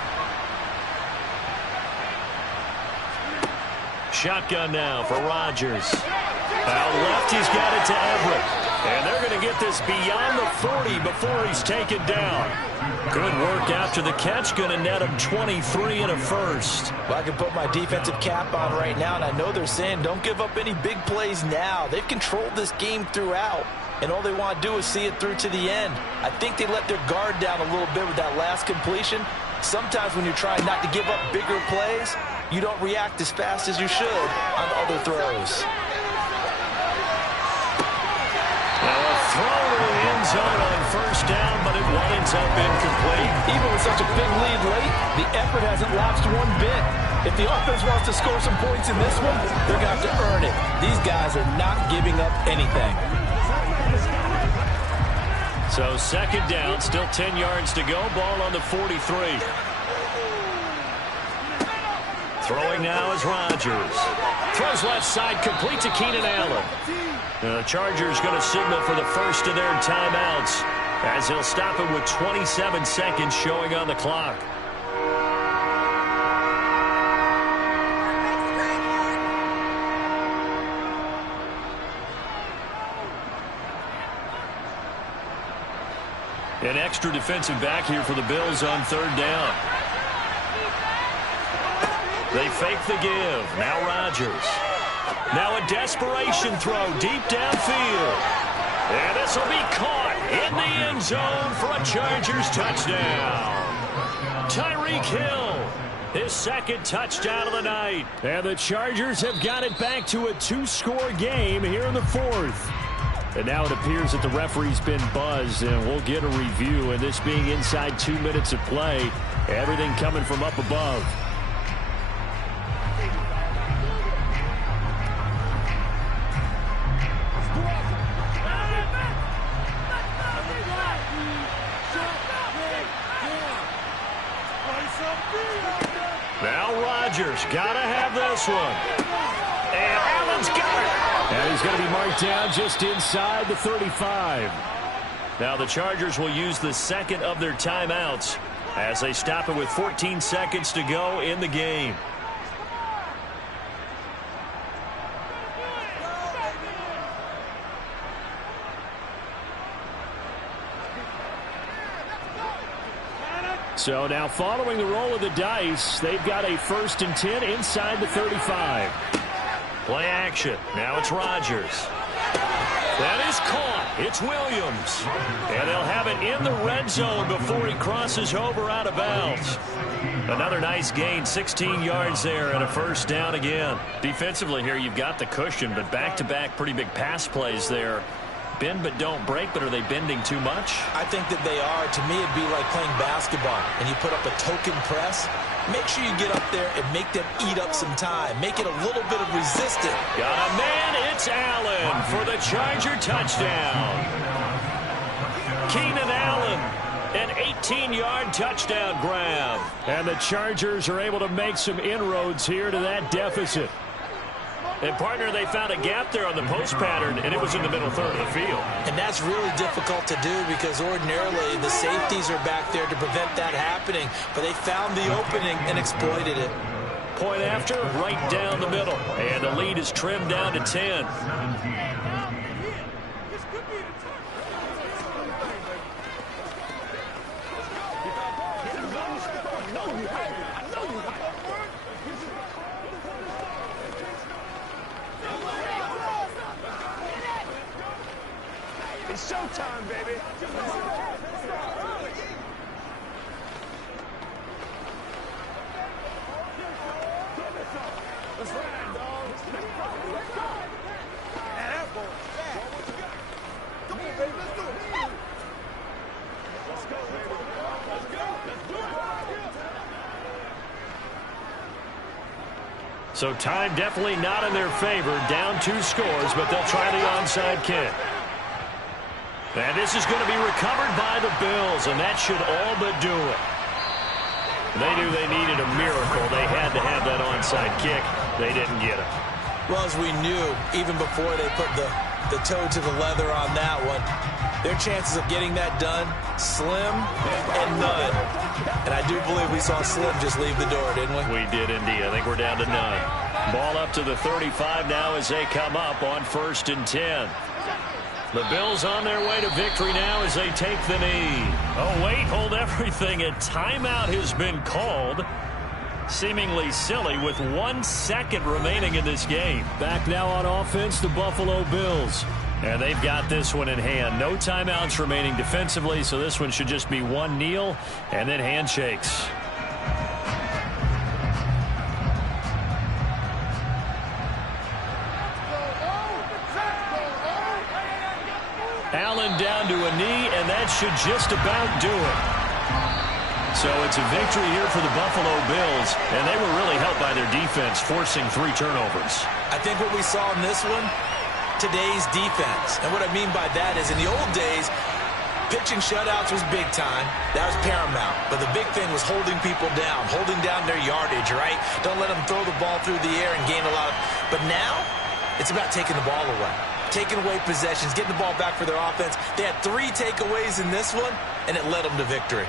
Shotgun now for Rodgers. Out left, he's got it to Everett. And they're going to get this beyond the 40 before he's taken down. Good work after the catch. Going to net him 23 and a first. Well, I can put my defensive cap on right now, and I know they're saying don't give up any big plays now. They've controlled this game throughout, and all they want to do is see it through to the end. I think they let their guard down a little bit with that last completion. Sometimes when you're trying not to give up bigger plays, you don't react as fast as you should on other throws. Now a throw to the end zone on first down, but it winds up incomplete. Even with such a big lead late, the effort hasn't lapsed one bit. If the offense wants to score some points in this one, they're going to have to earn it. These guys are not giving up anything. So 2nd down, still 10 yards to go. Ball on the 43. Throwing now is Rodgers. Throws left side, complete to Keenan Allen. The Chargers going to signal for the first of their timeouts as he'll stop it with 27 seconds showing on the clock. An extra defensive back here for the Bills on 3rd down. They fake the give. Now Rodgers. Now a desperation throw deep downfield. And this will be caught in the end zone for a Chargers touchdown. Tyreek Hill, his 2nd touchdown of the night. And the Chargers have got it back to a 2-score game here in the 4th. And now it appears that the referee's been buzzed, and we'll get a review. And this being inside 2 minutes of play, everything coming from up above. Now Rodgers got to have this one. And Allen's got it. And he's going to be marked down just inside the 35. Now the Chargers will use the 2nd of their timeouts as they stop it with 14 seconds to go in the game. So now following the roll of the dice, they've got a 1st and 10 inside the 35. Play action. Now it's Rodgers. That is caught. It's Williams. And they'll have it in the red zone before he crosses over out of bounds. Another nice gain, 16 yards there and a first down again. Defensively here, you've got the cushion, but back-to-back pretty big pass plays there. Bend but don't break, but are they bending too much? I think that they are. To me, it'd be like playing basketball, and you put up a token press. Make sure you get up there and make them eat up some time. Make it a little bit of resistance. Got a man, it's Allen for the Charger touchdown. Keenan Allen, an 18-yard touchdown grab. And the Chargers are able to make some inroads here to that deficit. And, partner, they found a gap there on the post pattern, and it was in the middle third of the field. And that's really difficult to do because ordinarily the safeties are back there to prevent that happening. But they found the opening and exploited it. Point after, right down the middle. And the lead is trimmed down to 10. It's showtime, baby. Let's ride, dog. Come on, baby. Let's do it. Let's go, baby. Let's go. Let's do it. So time definitely not in their favor. Down 2 scores, but they'll try the onside kick. And this is going to be recovered by the Bills, and that should all but do it. They knew they needed a miracle. They had to have that onside kick. They didn't get it. Well, as we knew, even before they put the the toe to the leather on that one. Their chances of getting that done, slim and none. And I do believe we saw Slim just leave the door, didn't we? We did indeed. I think we're down to none. Ball up to the 35 now as they come up on 1st and 10. The Bills on their way to victory now as they take the knee. Oh, wait, hold everything. A timeout has been called. Seemingly silly with 1 second remaining in this game. Back now on offense, the Buffalo Bills. And they've got this one in hand. No timeouts remaining defensively, so this one should just be one kneel and then handshakes. Allen down to a knee, and that should just about do it. So it's a victory here for the Buffalo Bills, and they were really helped by their defense, forcing 3 turnovers. I think what we saw in this one, today's defense. And what I mean by that is in the old days, pitching shutouts was big time. That was paramount. But the big thing was holding people down, holding down their yardage, right? Don't let them throw the ball through the air and gain a lot of... But now, it's about taking the ball away. Taking away possessions, getting the ball back for their offense. They had 3 takeaways in this one, and it led them to victory.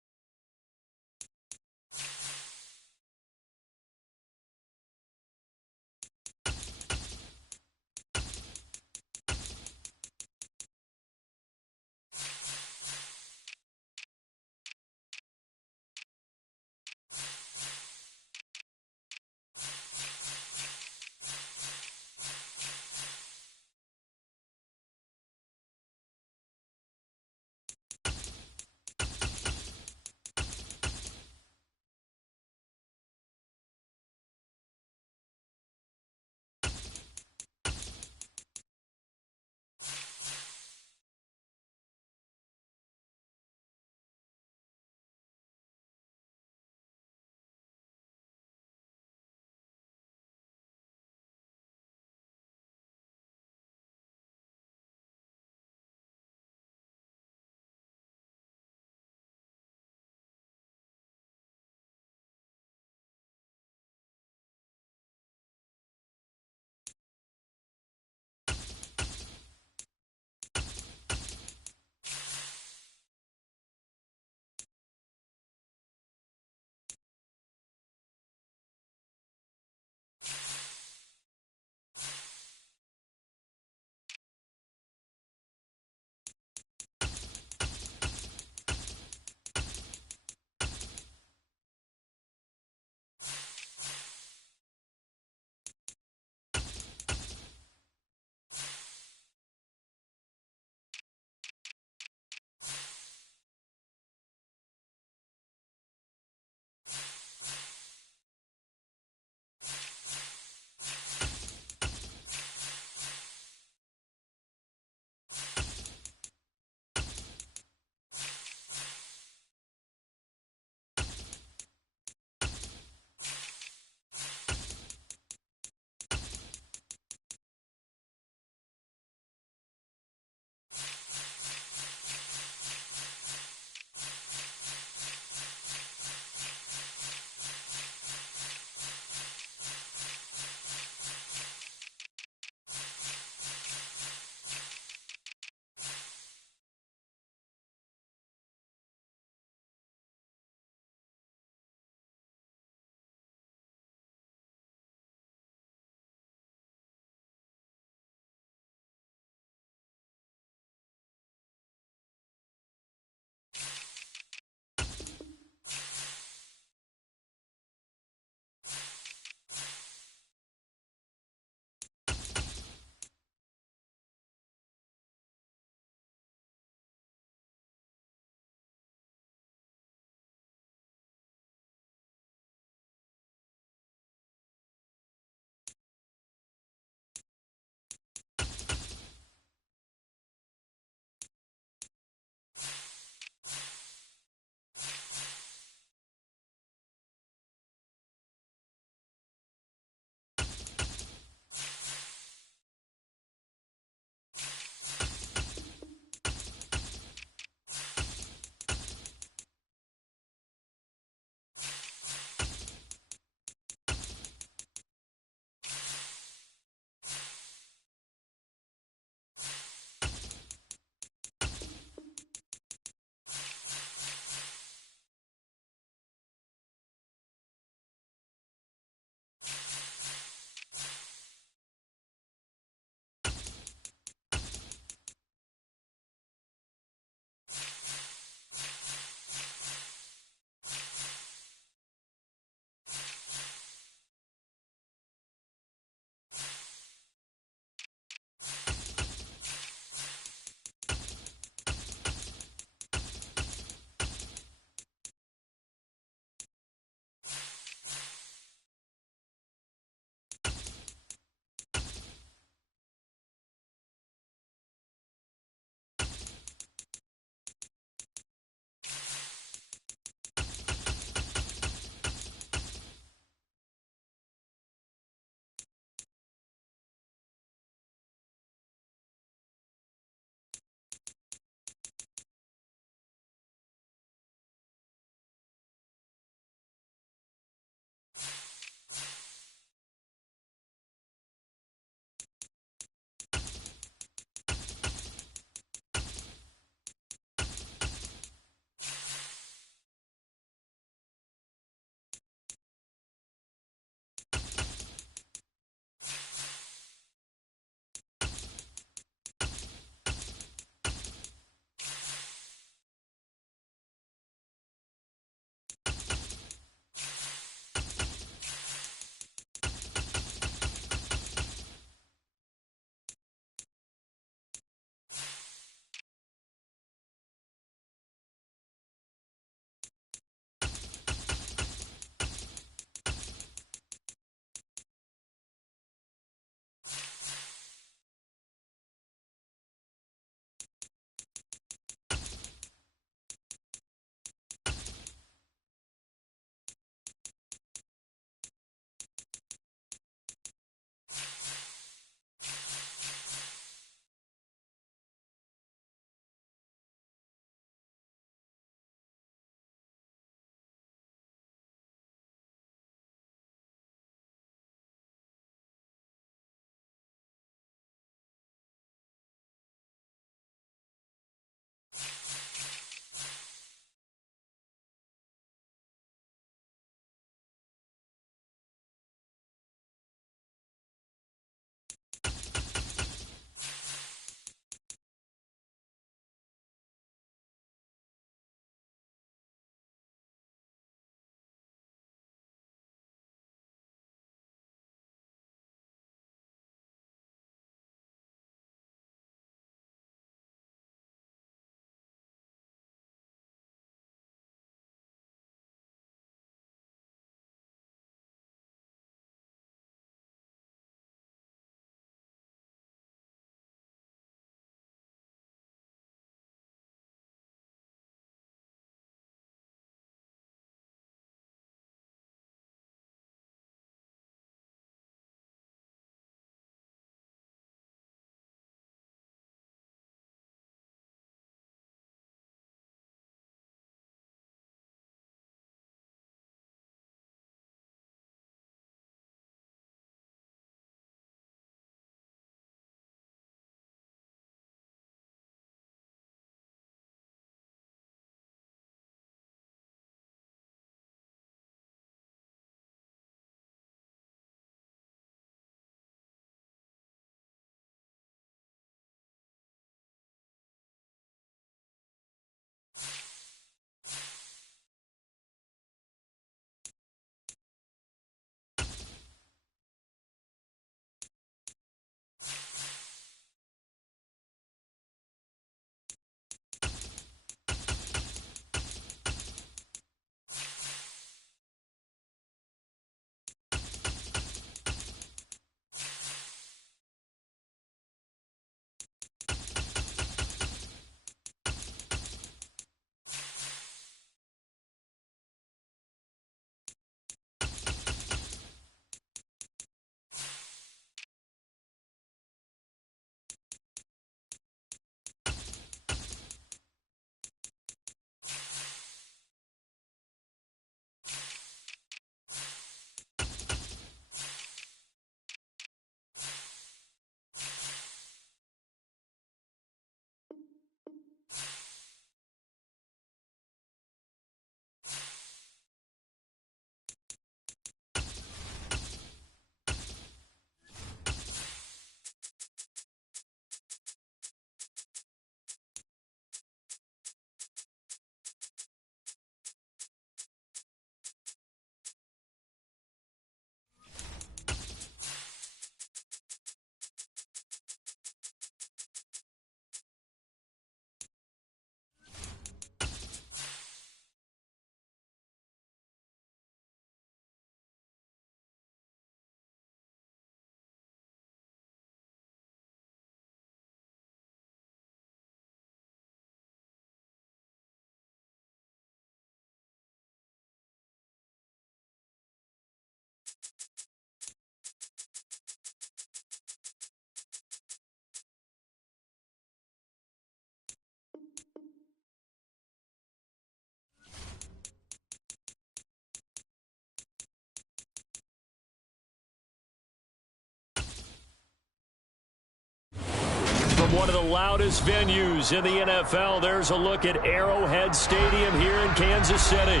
loudest venues in the NFL. There's a look at Arrowhead Stadium here in Kansas City.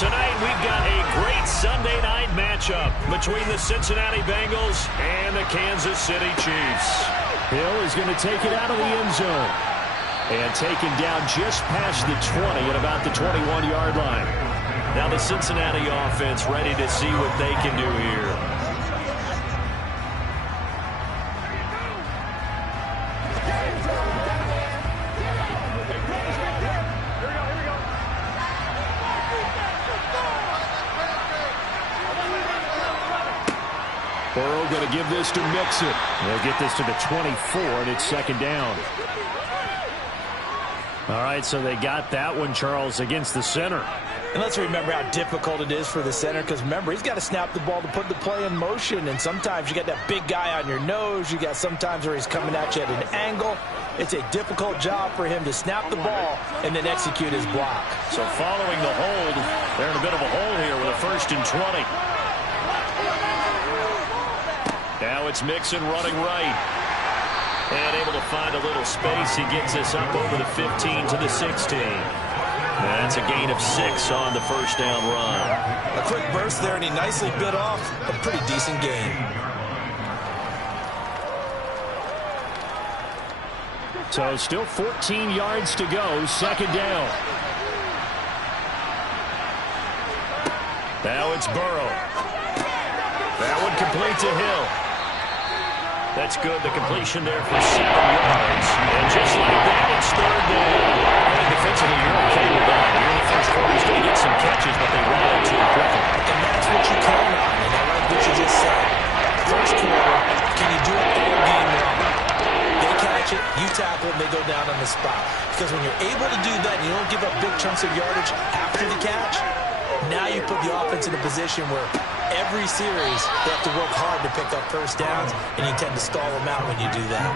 Tonight, we've got a great Sunday night matchup between the Cincinnati Bengals and the Kansas City Chiefs. Hill is going to take it out of the end zone. And taken down just past the 20 at about the 21-yard line. Now the Cincinnati offense ready to see what they can do here. Burrow going to give this to Mixon. They'll get this to the 24, and it's second down. All right, so they got that one, Charles, against the center. And let's remember how difficult it is for the center, because remember, he's got to snap the ball to put the play in motion, and sometimes you got that big guy on your nose. You got sometimes where he's coming at you at an angle. It's a difficult job for him to snap the ball and then execute his block. So following the hold, they're in a bit of a hole here with a 1st and 20. Now it's Mixon running right. And able to find a little space. He gets us up over the 15 to the 16. That's a gain of 6 on the first down run. A quick burst there, and he nicely bit off a pretty decent gain. So still 14 yards to go, second down. Now it's Burrow. That one complete to Hill. That's good. The completion there for 7 yards. And just like that, it's third down. And defensively, you're okay with that. Here in the first quarter, he's going to get some catches, but they rallied too quickly. And that's what you count on. And I like what you just said. First quarter, can you do it all game long? They catch it, you tackle it, and they go down on the spot. Because when you're able to do that, and you don't give up big chunks of yardage after the catch, now you put the offense in a position where every series they have to work hard to pick up first downs, and you tend to stall them out when you do that.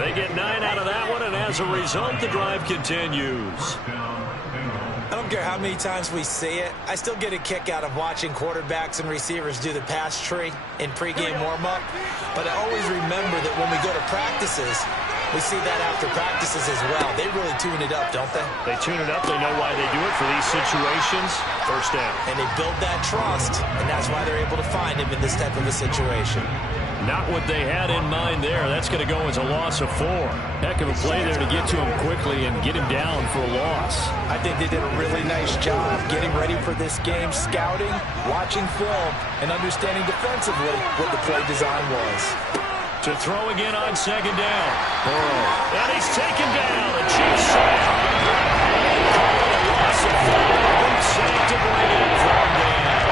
They get 9 out of that one, and as a result, the drive continues. I don't care how many times we see it. I still get a kick out of watching quarterbacks and receivers do the pass tree in pregame warm-up. But I always remember that when we go to practices, we see that after practices as well. They really tune it up, don't they? They tune it up. They know why they do it for these situations. First down. And they build that trust, and that's why they're able to find him in this type of a situation. Not what they had in mind there. That's going to go as a loss of 4. Heck of a play there to get to him quickly and get him down for a loss. I think they did a really nice job getting ready for this game, scouting, watching film, and understanding defensively what the play design was. To throw again on second down. Burrow. And he's taken down. A Chiefs sack. A loss of 4. Sack to bring it from down.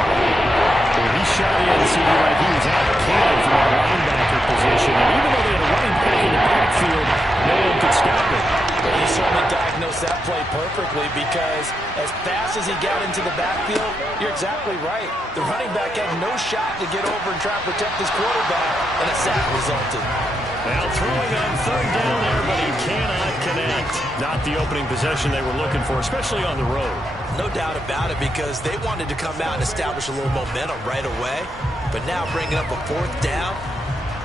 Well, he shot in, seemed like he was out of cannon from that linebacker position. And even though they had a running back in the backfield, no one could stop it. Well, he certainly diagnosed that play perfectly, because as fast as he got into the backfield, you're exactly right. The running back had no shot to get over and try to protect his quarterback, and a sack resulted. Now throwing on third down there, but he cannot connect. Not the opening possession they were looking for, especially on the road. No doubt about it, because they wanted to come out and establish a little momentum right away. But now bringing up a 4th down,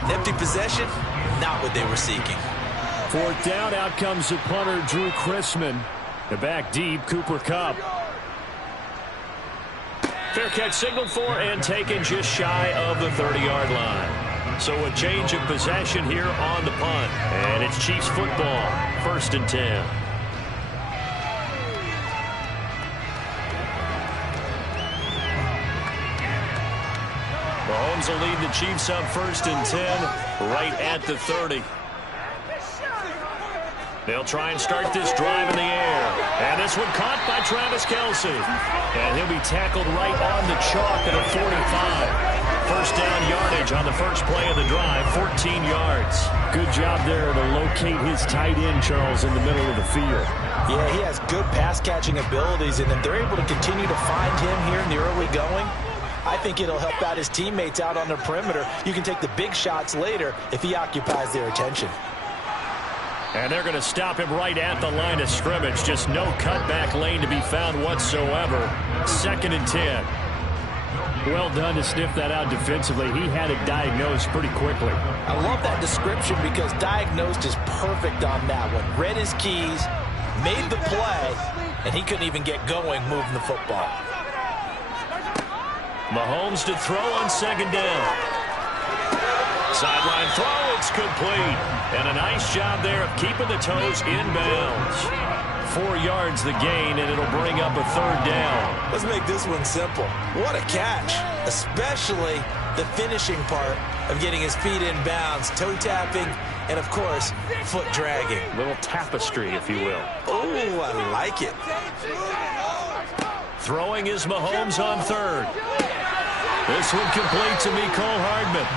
an empty possession, not what they were seeking. 4th down, out comes the punter, Drew Chrisman. The back deep, Cooper Kupp. Fair catch signaled for and taken just shy of the 30-yard line. So a change of possession here on the punt. And it's Chiefs football, 1st and 10. Mahomes will lead the Chiefs up 1st and 10 right at the 30. They'll try and start this drive in the air. And this one caught by Travis Kelce. And he'll be tackled right on the chalk at a 45. First down yardage on the first play of the drive, 14 yards. Good job there to locate his tight end, Charles, in the middle of the field. Yeah, he has good pass-catching abilities, and if they're able to continue to find him here in the early going, I think it'll help out his teammates out on the perimeter. You can take the big shots later if he occupies their attention. And they're going to stop him right at the line of scrimmage. Just no cutback lane to be found whatsoever. 2nd and 10. Well done to sniff that out defensively. He had it diagnosed pretty quickly. I love that description because diagnosed is perfect on that one. Read his keys, made the play, and he couldn't even get going moving the football. Mahomes to throw on second down. Sideline throw, it's complete. And a nice job there of keeping the toes in bounds. 4 yards the gain, and it'll bring up a third down. Let's make this one simple. What a catch, especially the finishing part of getting his feet in bounds, toe tapping, and, of course, foot dragging. Little tapestry, if you will. Oh, I like it. Throwing is Mahomes on third. This one complete to Mecole Hardman.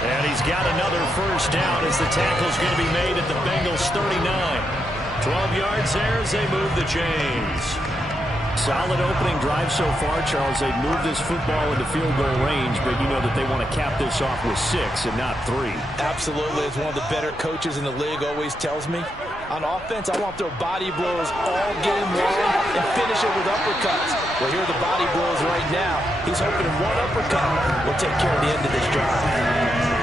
And he's got another first down as the tackle's going to be made at the Bengals 39. 12 yards there as they move the chains. Solid opening drive so far, Charles. They've moved this football into field goal range, but you know that they want to cap this off with 6 and not 3. Absolutely. As one of the better coaches in the league always tells me, on offense, I want their body blows all game long and finish it with uppercuts. Well, here are the body blows right now. He's hoping one uppercut will take care of the end of this drive.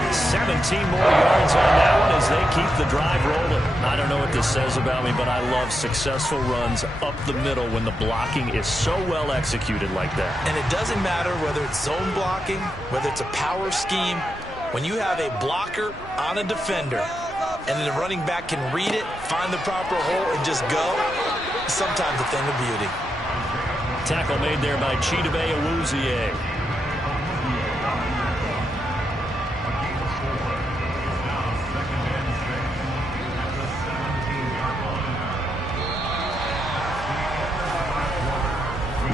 17 more yards on that one as they keep the drive rolling. I don't know what this says about me, but I love successful runs up the middle when the blocking is so well executed like that. And it doesn't matter whether it's zone blocking, whether it's a power scheme. When you have a blocker on a defender and the running back can read it, find the proper hole, and just go, sometimes a thing of beauty. Tackle made there by Chidobe Awuzie.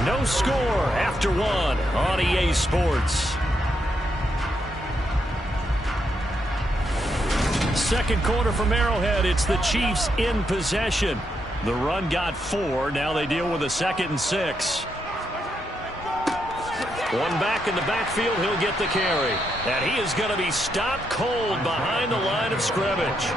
No score after 1 on EA Sports. Second quarter from Arrowhead. It's the Chiefs in possession. The run got 4. Now they deal with a 2nd and 6. One back in the backfield. He'll get the carry. And he is going to be stopped cold behind the line of scrimmage.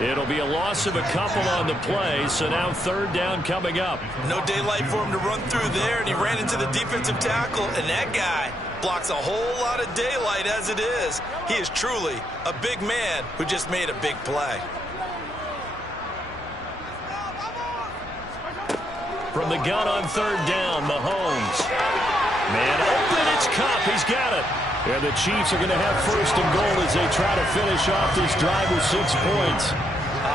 It'll be a loss of a couple on the play, so now third down coming up. No daylight for him to run through there, and he ran into the defensive tackle, and that guy blocks a whole lot of daylight as it is. He is truly a big man who just made a big play. From the gun on third down, Mahomes. Man open, it's Kupp. He's got it. And the Chiefs are going to have first and goal as they try to finish off this drive with 6 points.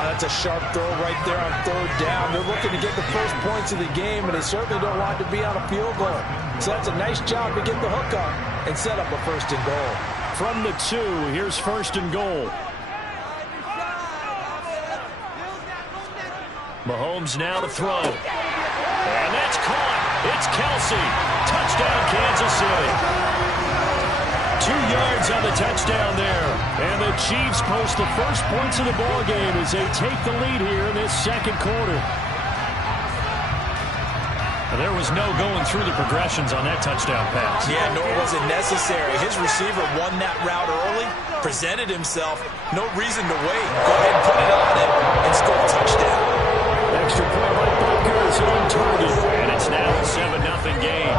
That's a sharp throw right there on third down. They're looking to get the first points of the game, and they certainly don't want to be on a field goal. So that's a nice job to get the hook up and set up a first and goal. From the 2, here's first and goal. Mahomes now to throw. And that's caught. It's Kelsey. Touchdown, Kansas City. 2 yards on the touchdown there. And the Chiefs post the first points of the ball game as they take the lead here in this second quarter. There was no going through the progressions on that touchdown pass. Yeah, nor was it necessary. His receiver won that route early, presented himself. No reason to wait. Go ahead and put it on him and score a touchdown. Extra point by Butker is on target. And it's now a 7-0 game.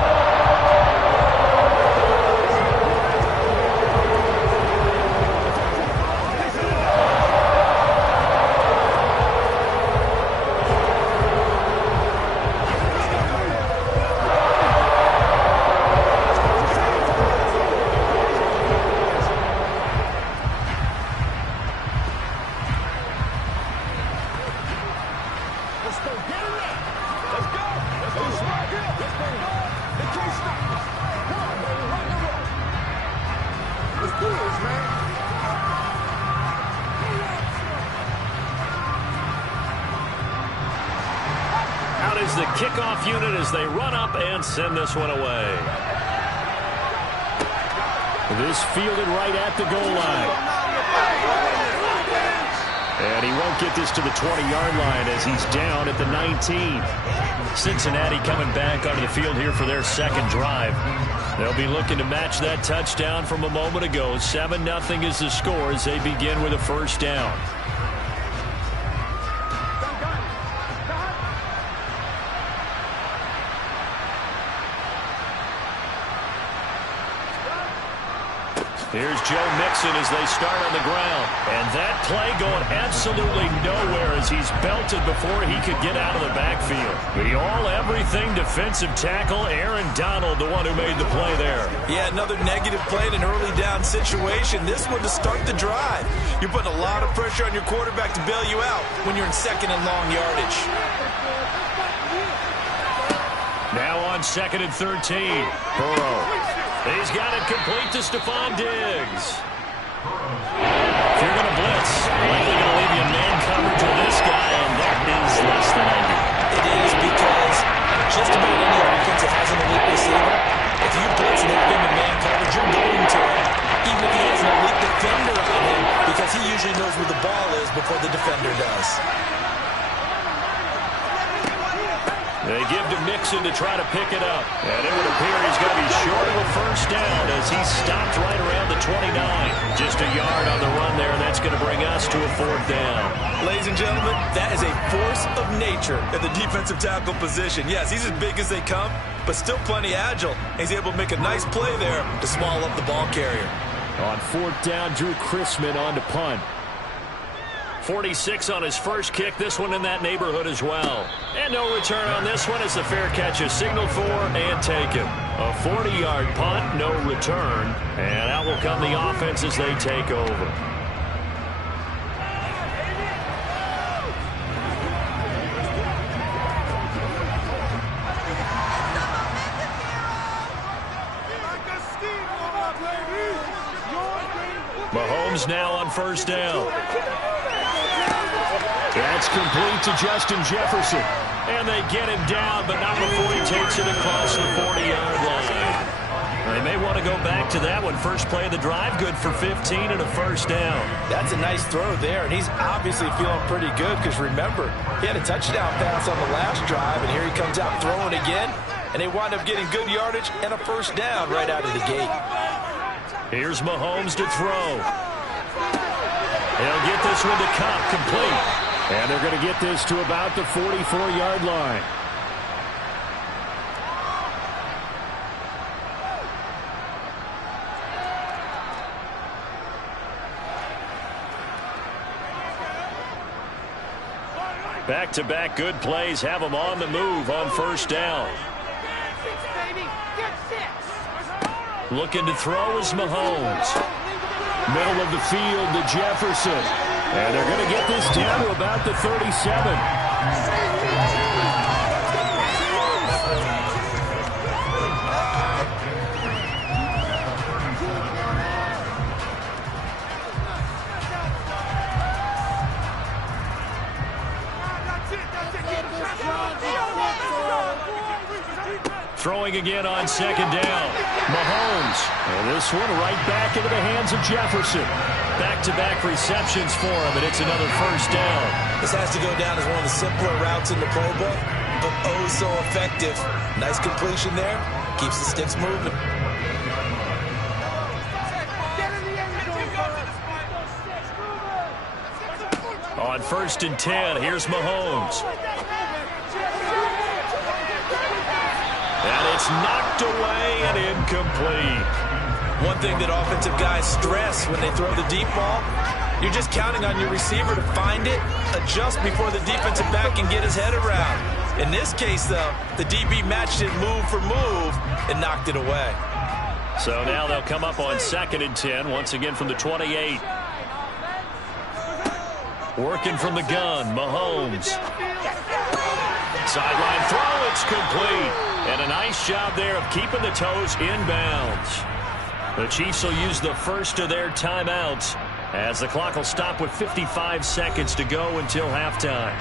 The kickoff unit as they run up and send this one away. This fielded right at the goal line. And he won't get this to the 20-yard line as he's down at the 19. Cincinnati coming back onto the field here for their second drive. They'll be looking to match that touchdown from a moment ago. 7-0 is the score as they begin with a first down. Here's Joe Mixon as they start on the ground. And that play going absolutely nowhere as he's belted before he could get out of the backfield. The all-everything defensive tackle, Aaron Donald, the one who made the play there. Yeah, another negative play in an early down situation. This one to start the drive. You're putting a lot of pressure on your quarterback to bail you out when you're in second and long yardage. Now on 2nd and 13. Burrow. He's got it complete to Stephon Diggs. If you're going to blitz, likely going to leave you in man coverage with this guy, and that is less than ideal. It is because just about any offense that has an elite receiver, if you blitz and have him in man coverage, you're going to him, even if he has an elite defender on him, because he usually knows where the ball is before the defender does. They give to Mixon to try to pick it up. And it would appear he's going to be short of a first down as he stopped right around the 29. Just a yard on the run there, and that's going to bring us to a 4th down. Ladies and gentlemen, that is a force of nature at the defensive tackle position. Yes, he's as big as they come, but still plenty agile. He's able to make a nice play there to swallow up the ball carrier. On 4th down, Drew Chrisman on to punt. 46 on his first kick, this one in that neighborhood as well. And no return on this one as the fair catch is signaled for and taken. A 40-yard punt, no return. And out will come the offense as they take over. Mahomes now on 1st down. That's complete to Justin Jefferson. And they get him down, but not before he takes it across the 40-yard line. They may want to go back to that one. First play of the drive, good for 15 and a 1st down. That's a nice throw there, and he's obviously feeling pretty good because, remember, he had a touchdown pass on the last drive, and here he comes out throwing again, and they wind up getting good yardage and a 1st down right out of the gate. Here's Mahomes to throw. He'll get this one to Kupp, complete. And they're going to get this to about the 44-yard line. Back-to-back good plays have them on the move on 1st down. Looking to throw is Mahomes. Middle of the field to Jefferson. And they're going to get this down to about the 37. Throwing again on 2nd down. Mahomes. And this one right back into the hands of Jefferson. Back-to-back receptions for him, and it's another 1st down. This has to go down as one of the simpler routes in the playbook, but oh so effective. Nice completion there. Keeps the sticks moving. On 1st and 10, here's Mahomes. And it's knocked away and incomplete. One thing that offensive guys stress when they throw the deep ball, you're just counting on your receiver to find it, adjust before the defensive back can get his head around. In this case, though, the DB matched it move for move and knocked it away. So now they'll come up on 2nd and 10, once again from the 28. Working from the gun, Mahomes. Sideline throw, it's complete. And a nice job there of keeping the toes inbounds. The Chiefs will use the first of their timeouts as the clock will stop with 55 seconds to go until halftime.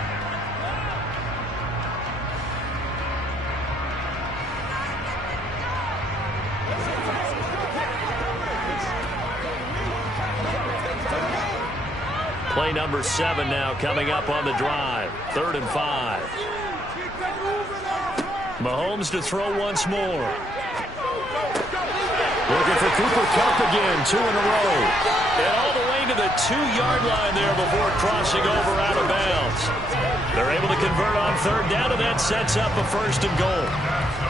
Play number 7 now coming up on the drive. 3rd and 5. Mahomes to throw once more. Looking for Cooper Kupp again, 2 in a row. And all the way to the 2-yard line there before crossing over out of bounds. They're able to convert convert on third down, and that sets up a 1st and goal.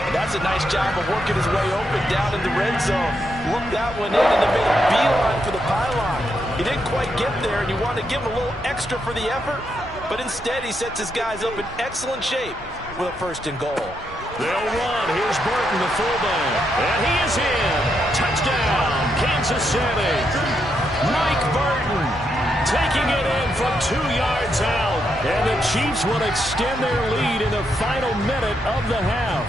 That's a nice job of working his way open down in the red zone. Looked that one in and then made a beeline for the pylon. He didn't quite get there, and you want to give him a little extra for the effort, but instead he sets his guys up in excellent shape with a 1st and goal. They'll run. Here's Burton, the fullback. And he is in. Touchdown, Kansas City. Mike Burton taking it in from 2 yards out. And the Chiefs will extend their lead in the final minute of the half.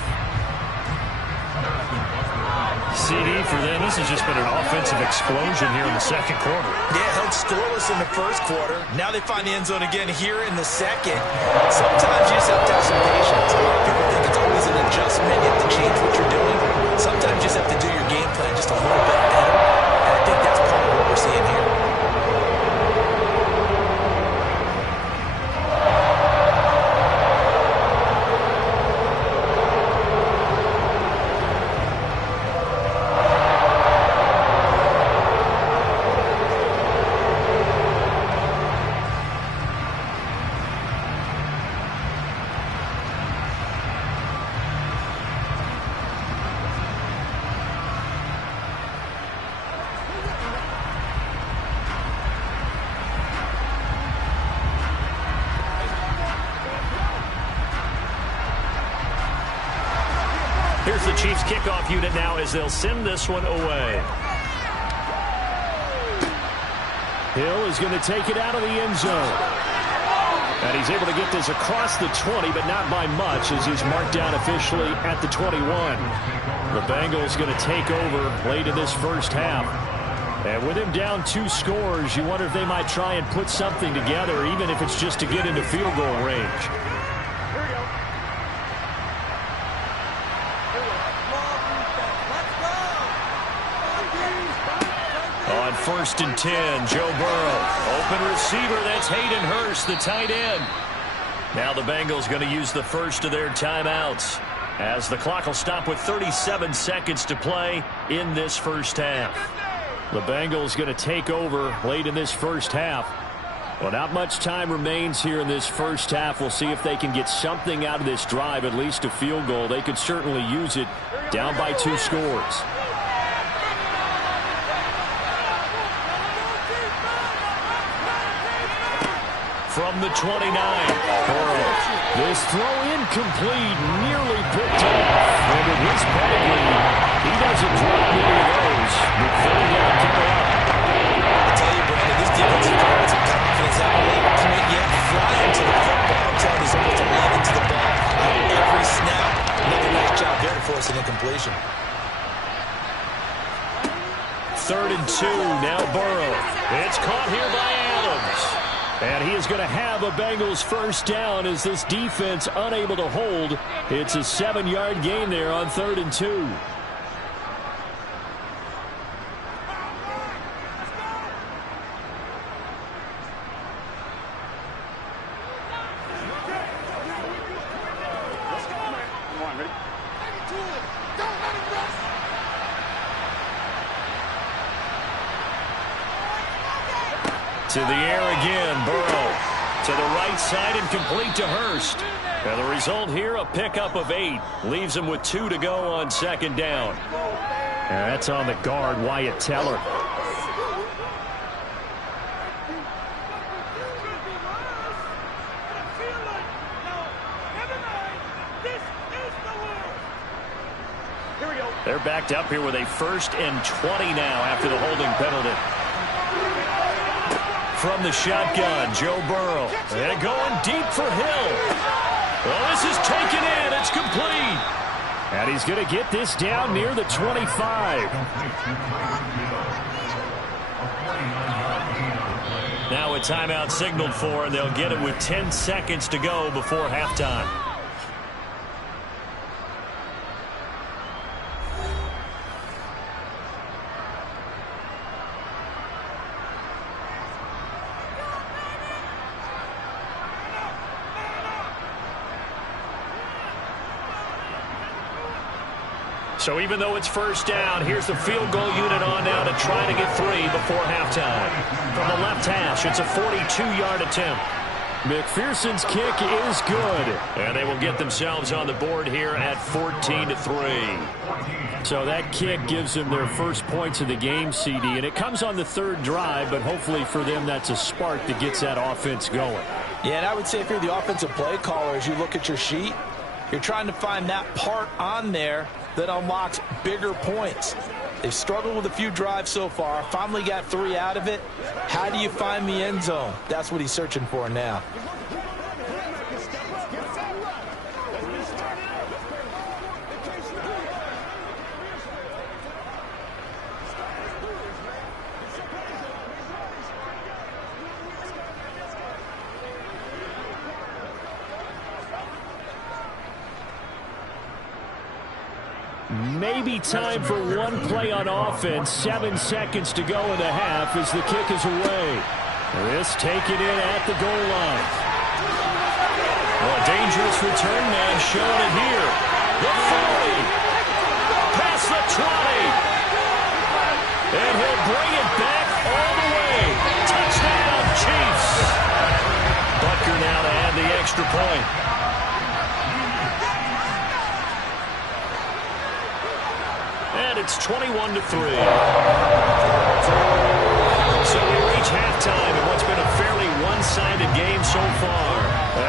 CD for them, this has just been an offensive explosion here in the 2nd quarter. Yeah, held scoreless in the 1st quarter. Now they find the end zone again here in the 2nd. Sometimes you just have to have some patience. People think it's always an adjustment. You have to change what you're doing. Sometimes you just have to do your game plan just a little bit better. And I think that's part of what we're seeing here. Here's the Chiefs kickoff unit now as they'll send this one away. Hill is going to take it out of the end zone. And he's able to get this across the 20, but not by much as he's marked down officially at the 21. The Bengals going to take over late in this 1st half. And with him down 2 scores, you wonder if they might try and put something together, even if it's just to get into field goal range. On 1st and 10, Joe Burrow. Open receiver, that's Hayden Hurst, the tight end. Now the Bengals going to use the first of their timeouts as the clock will stop with 37 seconds to play in this 1st half. The Bengals going to take over late in this 1st half. Well, not much time remains here in this 1st half. We'll see if they can get something out of this drive, at least a field goal. They could certainly use it down by 2 scores. From the 29, Burrow. This throw incomplete, nearly picked off. And with his pedigree, he doesn't drop many of those. The 3rd down coming up. I tell you, Brandon, this defensive got some confidence out of the point yet flying to the football. I'm telling you, almost running to the ball every snap. Another nice job there to force an incompletion. 3rd and 2, now Burrow. It's caught here by Adams. And he is going to have a Bengals 1st down as this defense unable to hold. It's a 7-yard gain there on 3rd and 2. To the air again, Burrow. To the right side and complete to Hurst. And the result here, a pickup of 8. Leaves him with 2 to go on 2nd down. And that's on the guard, Wyatt Teller. They're backed up here with a 1st and 20 now after the holding penalty. From the shotgun, Joe Burrow. And going deep for Hill. Well, this is taken in. It's complete. And he's going to get this down near the 25. Now a timeout signaled for, and they'll get it with 10 seconds to go before halftime. So even though it's 1st down, here's the field goal unit on now to try to get 3 before halftime. From the left hash, it's a 42-yard attempt. McPherson's kick is good. And they will get themselves on the board here at 14-3. So that kick gives them their first points of the game, CD. And it comes on the third drive, but hopefully for them that's a spark that gets that offense going. Yeah, and I would say if you're the offensive play caller, as you look at your sheet, you're trying to find that part on there that unlocks bigger points. They've struggled with a few drives so far, finally got 3 out of it. How do you find the end zone? That's what he's searching for now. Maybe time for one play on offense. 7 seconds to go in the half as the kick is away. This taken in at the goal line. Well, a dangerous return man showing it here. The 40. Past the 20. And he'll bring it back all the way. Touchdown, Chiefs. Butker now to add the extra point. And it's 21-3. So we reach halftime in what's been a fairly one-sided game so far.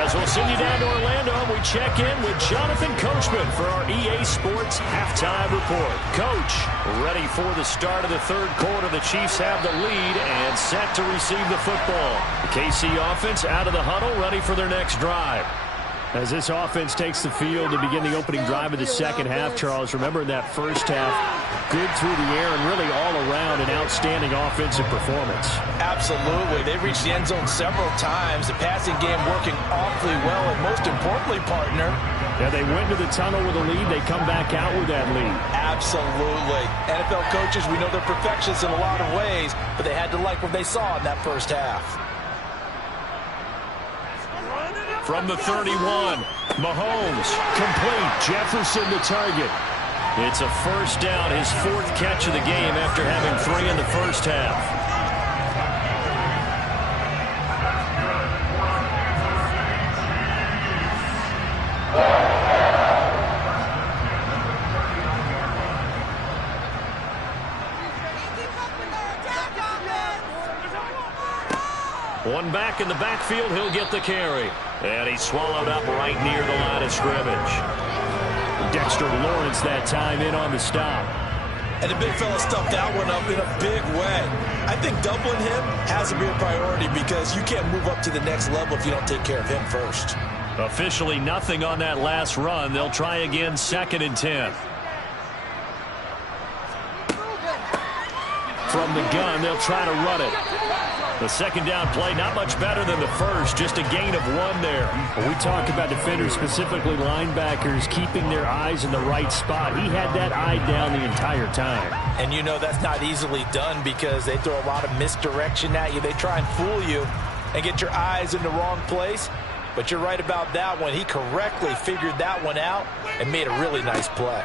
As we'll send you down to Orlando, we check in with Jonathan Coachman for our EA Sports Halftime Report. Coach, ready for the start of the third quarter. The Chiefs have the lead and set to receive the football. The KC offense out of the huddle, ready for their next drive. As this offense takes the field to begin the opening drive of the second half, Charles, remember in that first half, good through the air and really all around an outstanding offensive performance. Absolutely. They reached the end zone several times. The passing game working awfully well, and most importantly, partner. Yeah, they went to the tunnel with a lead. They come back out with that lead. Absolutely. NFL coaches, we know they're perfectionists in a lot of ways, but they had to like what they saw in that first half. From the 31, Mahomes, complete, Jefferson the target. It's a first down, his 4th catch of the game after having 3 in the first half. One back in the backfield, he'll get the carry. And he's swallowed up right near the line of scrimmage. Dexter Lawrence that time in on the stop. And the big fella stuffed that one up in a big way. I think doubling him has to be a priority because you can't move up to the next level if you don't take care of him first. Officially nothing on that last run. They'll try again 2nd and 10. From the gun, they'll try to run it. The second down play, not much better than the first, just a gain of 1 there. When we talk about defenders, specifically linebackers, keeping their eyes in the right spot, he had that eye down the entire time. And you know that's not easily done because they throw a lot of misdirection at you. They try and fool you and get your eyes in the wrong place. But you're right about that one. He correctly figured that one out and made a really nice play.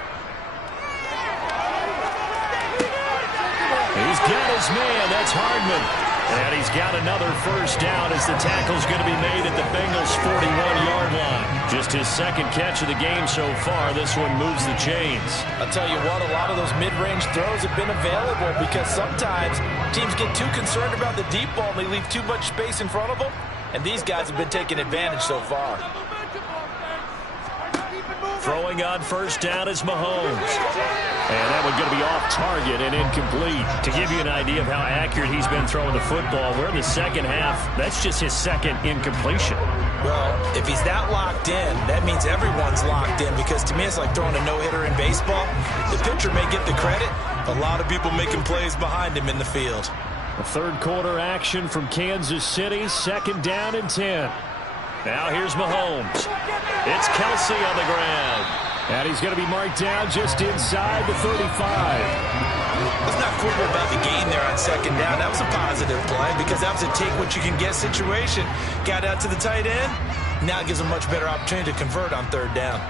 He's got his man. That's Hardman. And he's got another first down as the tackle's going to be made at the Bengals' 41-yard line. Just his 2nd catch of the game so far. This one moves the chains. I'll tell you what, a lot of those mid-range throws have been available because sometimes teams get too concerned about the deep ball and they leave too much space in front of them. And these guys have been taking advantage so far. Throwing on first down is Mahomes. And that one going to be off target and incomplete. To give you an idea of how accurate he's been throwing the football, we're in the second half. That's just his 2nd incompletion. Well, if he's that locked in, that means everyone's locked in because to me it's like throwing a no-hitter in baseball. The pitcher may get the credit, but a lot of people making plays behind him in the field. A third quarter action from Kansas City, 2nd down and 10. Now here's Mahomes. It's Kelsey on the ground. And he's going to be marked down just inside the 35. Let's not quibble about the gain there on 2nd down. That was a positive play because that was a take-what-you-can-get situation. Got out to the tight end. Now it gives them a much better opportunity to convert on 3rd down.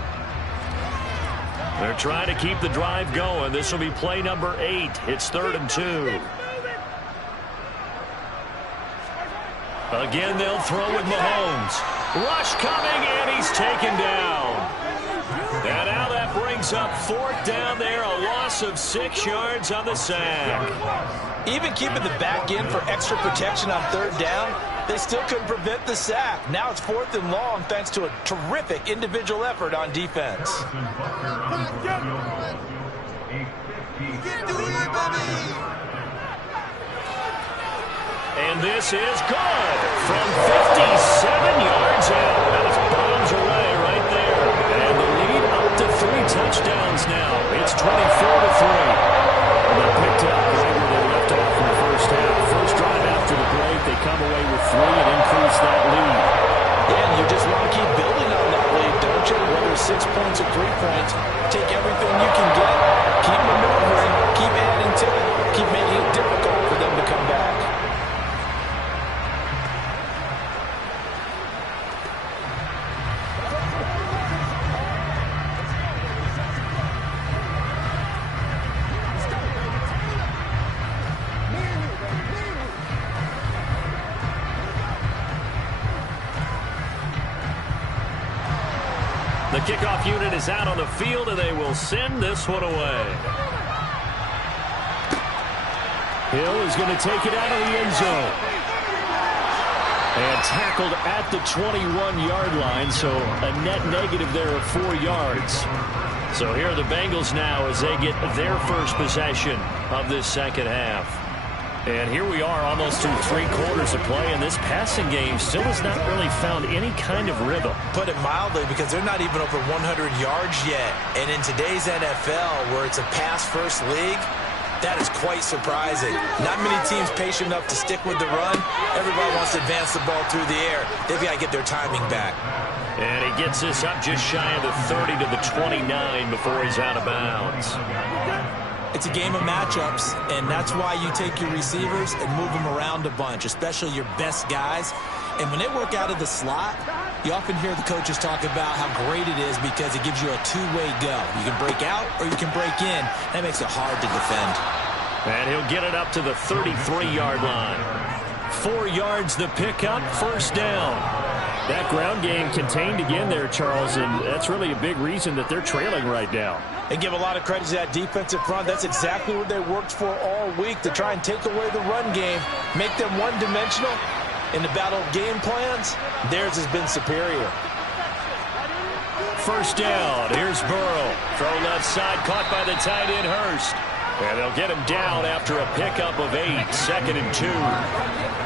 They're trying to keep the drive going. This will be play number 8. It's 3rd and 2. Again, they'll throw with Mahomes. Rush coming, and he's taken down. And now that brings up 4th down there, a loss of 6 yards on the sack. Even keeping the back in for extra protection on 3rd down, they still couldn't prevent the sack. Now it's 4th and long thanks to a terrific individual effort on defense. And this is good from 57 yards out. That was bombs away right there. And the lead up to 3 touchdowns now. It's 24-3. They picked up right where they left off in the first half. First drive after the break, they come away with 3 and increase that lead. Yeah, and you just want to keep building on that lead, don't you? Whether it's 6 points or 3 points, take everything you can get, keep maneuvering, keep adding to it, keep making it difficult for them to come back. The kickoff unit is out on the field, and they will send this one away. Hill is going to take it out of the end zone. And tackled at the 21-yard line, so a net negative there of 4 yards. So here are the Bengals now as they get their first possession of this second half. And here we are almost through 3 quarters of play, and this passing game still has not really found any kind of rhythm. Put it mildly, because they're not even over 100 yards yet. And in today's NFL, where it's a pass-first league, that is quite surprising. Not many teams patient enough to stick with the run. Everybody wants to advance the ball through the air. They've got to get their timing back. And he gets this up just shy of the 30 to the 29 before he's out of bounds. It's a game of matchups, and that's why you take your receivers and move them around a bunch, especially your best guys. And when they work out of the slot, you often hear the coaches talk about how great it is because it gives you a two-way go. You can break out or you can break in. That makes it hard to defend. And he'll get it up to the 33-yard line. 4 yards the pickup, first down. That ground game contained again there, Charles, and that's really a big reason that they're trailing right now. And give a lot of credit to that defensive front. That's exactly what they worked for all week, to try and take away the run game, make them one-dimensional. In the battle of game plans, theirs has been superior. First down, here's Burrow. Throw left side, caught by the tight end Hurst. And they'll get him down after a pickup of 8, 2nd and 2.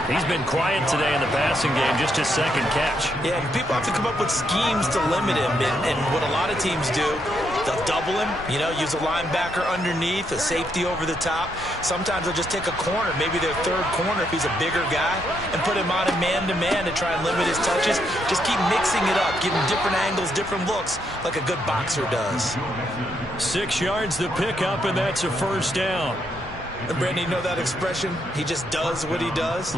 He's been quiet today in the passing game, just his second catch. Yeah, and people have to come up with schemes to limit him. And what a lot of teams do, they'll double him, use a linebacker underneath, a safety over the top. Sometimes they'll just take a corner, maybe their third corner if he's a bigger guy, and put him on a man-to-man to try and limit his touches. Just keep mixing it up, give him different angles, different looks, like a good boxer does. 6 yards the pickup, and that's a first down. And Brandon, you know that expression? He just does what he does?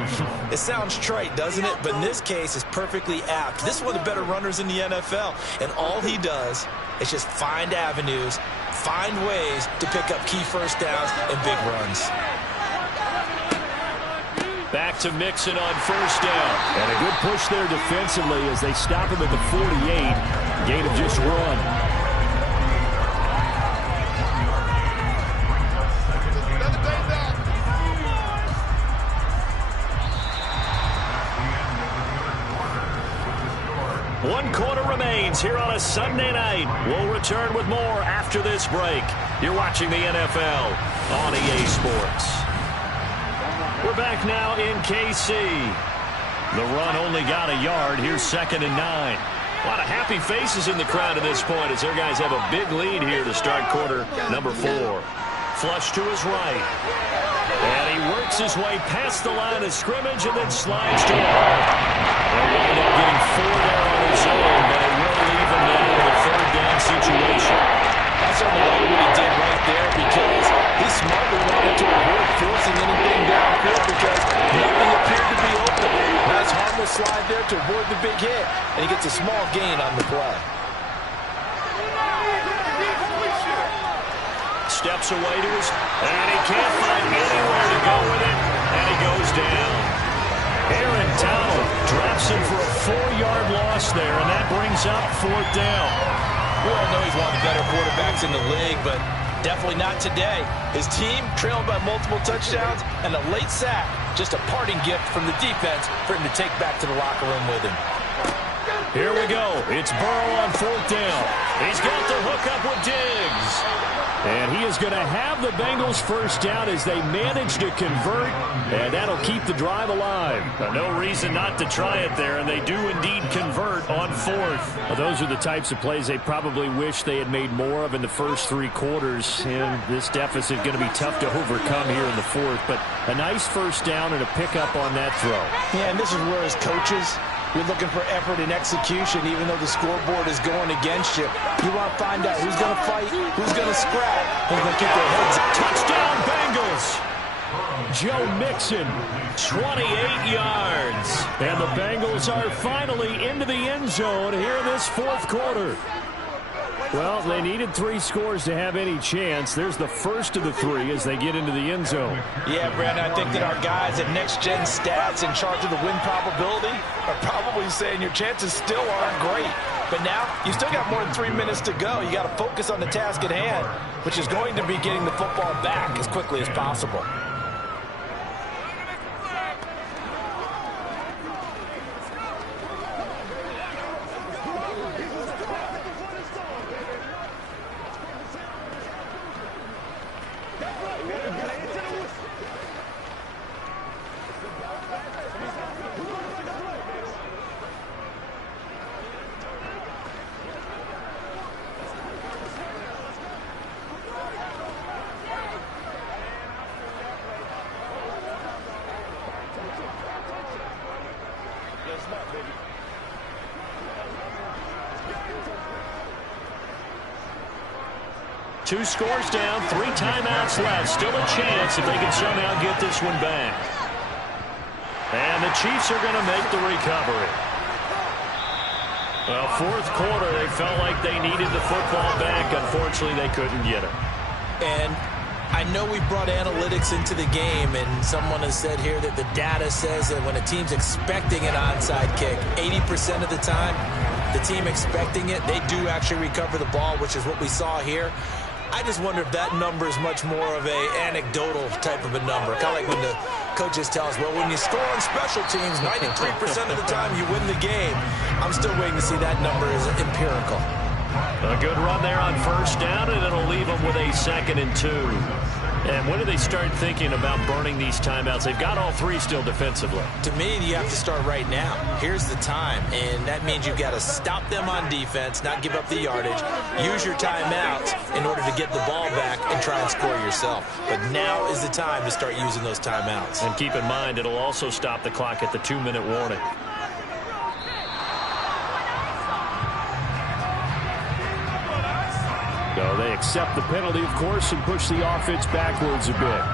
It sounds trite, doesn't it? But in this case, it's perfectly apt. This is one of the better runners in the NFL. And all he does is just find avenues, find ways to pick up key first downs and big runs. Back to Mixon on first down. And a good push there defensively as they stop him at the 48. Gain of just 1. One quarter remains here on a Sunday night. We'll return with more after this break. You're watching the NFL on EA Sports. We're back now in KC. The run only got a yard. Here's 2nd and 9. A lot of happy faces in the crowd at this point as their guys have a big lead here to start quarter number 4. Flush to his right. And he works his way past the line of scrimmage and then slides to the right. They'll wind up getting 4 there on his own, but it will leave him now in a 3rd down situation. I certainly like what he did right there because he smartly wanted to avoid forcing anything downfield because nothing appeared to be open. Nice harmless slide there to avoid the big hit, and he gets a small gain on the play. Steps away to his, and he can't find anywhere to go with it, and he goes down. Aaron Donald Mixon for a 4-yard loss there, and that brings up 4th down. We all know he's one of the better quarterbacks in the league, but definitely not today. His team trailed by multiple touchdowns, and a late sack, just a parting gift from the defense for him to take back to the locker room with him. Here we go. It's Burrow on 4th down. He's got the hookup with Diggs. And he is going to have the Bengals first down as they manage to convert, and that'll keep the drive alive. No reason not to try it there, and they do indeed convert on 4th. Well, those are the types of plays they probably wish they had made more of in the first 3 quarters, and this deficit going to be tough to overcome here in the 4th, but a nice first down and a pickup on that throw. Yeah, and this is where as coaches, you're looking for effort and execution, even though the scoreboard is going against you. You want to find out who's going to fight, who's going to scrap, who's going to keep their heads up. Touchdown, Bengals! Joe Mixon, 28 yards. And the Bengals are finally into the end zone here in this 4th quarter. Well, they needed 3 scores to have any chance. There's the first of the 3 as they get into the end zone. Yeah, Brandon, I think that our guys at Next Gen Stats in charge of the win probability are probably saying your chances still aren't great. But now, you still got more than 3 minutes to go. You got to focus on the task at hand, which is going to be getting the football back as quickly as possible. Two scores down, 3 timeouts left. Still a chance if they can somehow get this one back. And the Chiefs are going to make the recovery. Well, 4th quarter, they felt like they needed the football back. Unfortunately, they couldn't get it. And I know we brought analytics into the game, and someone has said here that the data says that when a team's expecting an onside kick, 80% of the time, the team expecting it, they do actually recover the ball, which is what we saw here. I just wonder if that number is much more of a anecdotal type of a number. Kind of like when the coaches tell us, well, when you score on special teams, 93% of the time you win the game. I'm still waiting to see that number as empirical. A good run there on first down, and it'll leave them with a 2nd and 2. And when do they start thinking about burning these timeouts? They've got all 3 still defensively. To me, you have to start right now. Here's the time, and that means you've got to stop them on defense, not give up the yardage, use your timeouts in order to get the ball back and try and score yourself. But now is the time to start using those timeouts. And keep in mind, it'll also stop the clock at the 2-minute warning. So they accept the penalty, of course, and push the offense backwards a bit.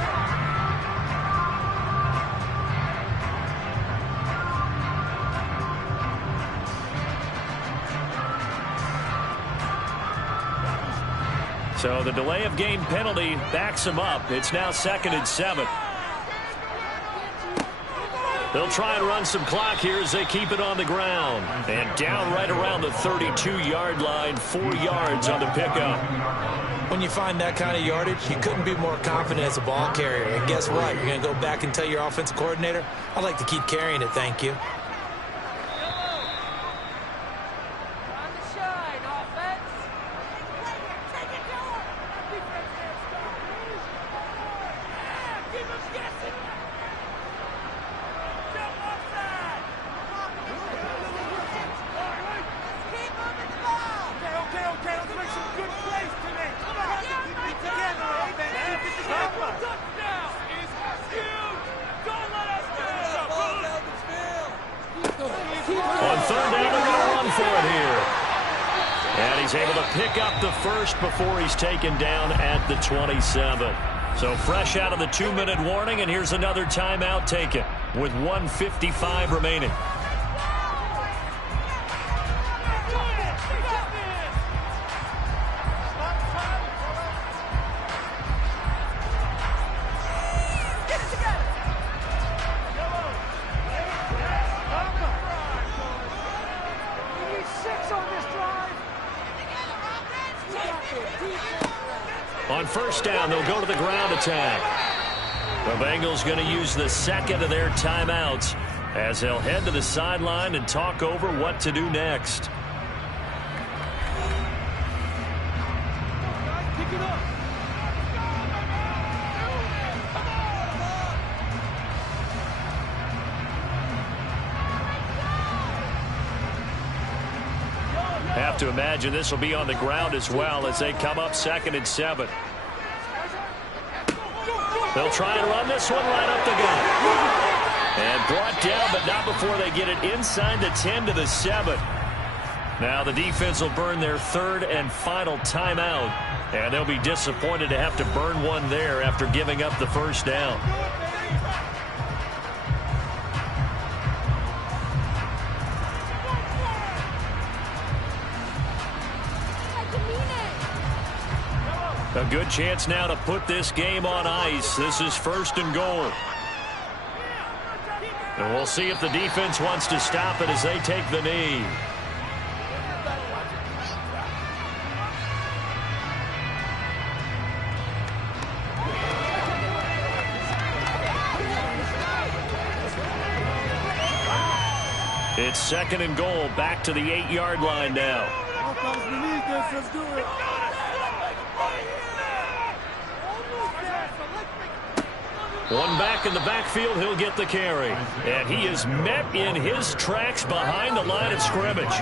So the delay of game penalty backs them up. It's now 2nd and 7. They'll try and run some clock here as they keep it on the ground. And down right around the 32-yard line, 4 yards on the pickup. When you find that kind of yardage, you couldn't be more confident as a ball carrier. And guess what? You're going to go back and tell your offensive coordinator, I'd like to keep carrying it, thank you. Before he's taken down at the 27. So fresh out of the 2-minute warning, and here's another timeout taken with 1:55 remaining. On first down, they'll go to the ground attack. The Bengals going to use the second of their timeouts as they'll head to the sideline and talk over what to do next. Have to imagine this will be on the ground as well as they come up 2nd and 7. They'll try and run this one right up the gut. And brought down, but not before they get it inside the 10 to the 7. Now the defense will burn their 3rd and final timeout. And they'll be disappointed to have to burn one there after giving up the first down. A good chance now to put this game on ice. This is 1st and goal. And we'll see if the defense wants to stop it as they take the knee. It's 2nd and goal, back to the 8-yard line now. We need this. Let's do it. One back in the backfield, he'll get the carry. And he is met in his tracks behind the line of scrimmage.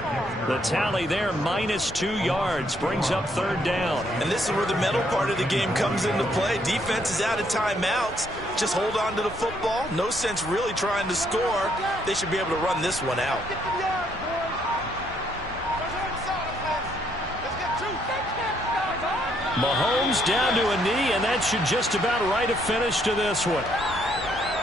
The tally there, -2 yards, brings up 3rd down. And this is where the mental part of the game comes into play. Defense is out of timeouts. Just hold on to the football. No sense really trying to score. They should be able to run this one out. Mahomes down to a knee, and that should just about write a finish to this one.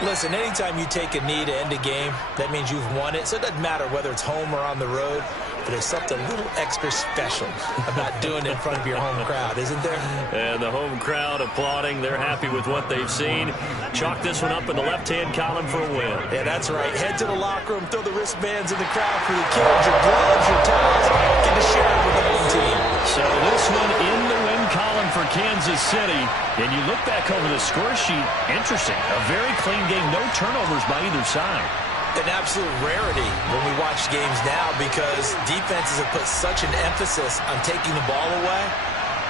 Listen, anytime you take a knee to end a game, that means you've won it. So it doesn't matter whether it's home or on the road, but there's something a little extra special about doing it in front of your home crowd, isn't there? And the home crowd applauding. They're happy with what they've seen. Chalk this one up in the left-hand column for a win. Yeah, that's right. Head to the locker room, throw the wristbands in the crowd for the kids, your gloves, your towels. Get to share it with the home team. So this one in the win column for Kansas City. And you look back over the score sheet, interesting. A very clean game, no turnovers by either side. An absolute rarity when we watch games now because defenses have put such an emphasis on taking the ball away.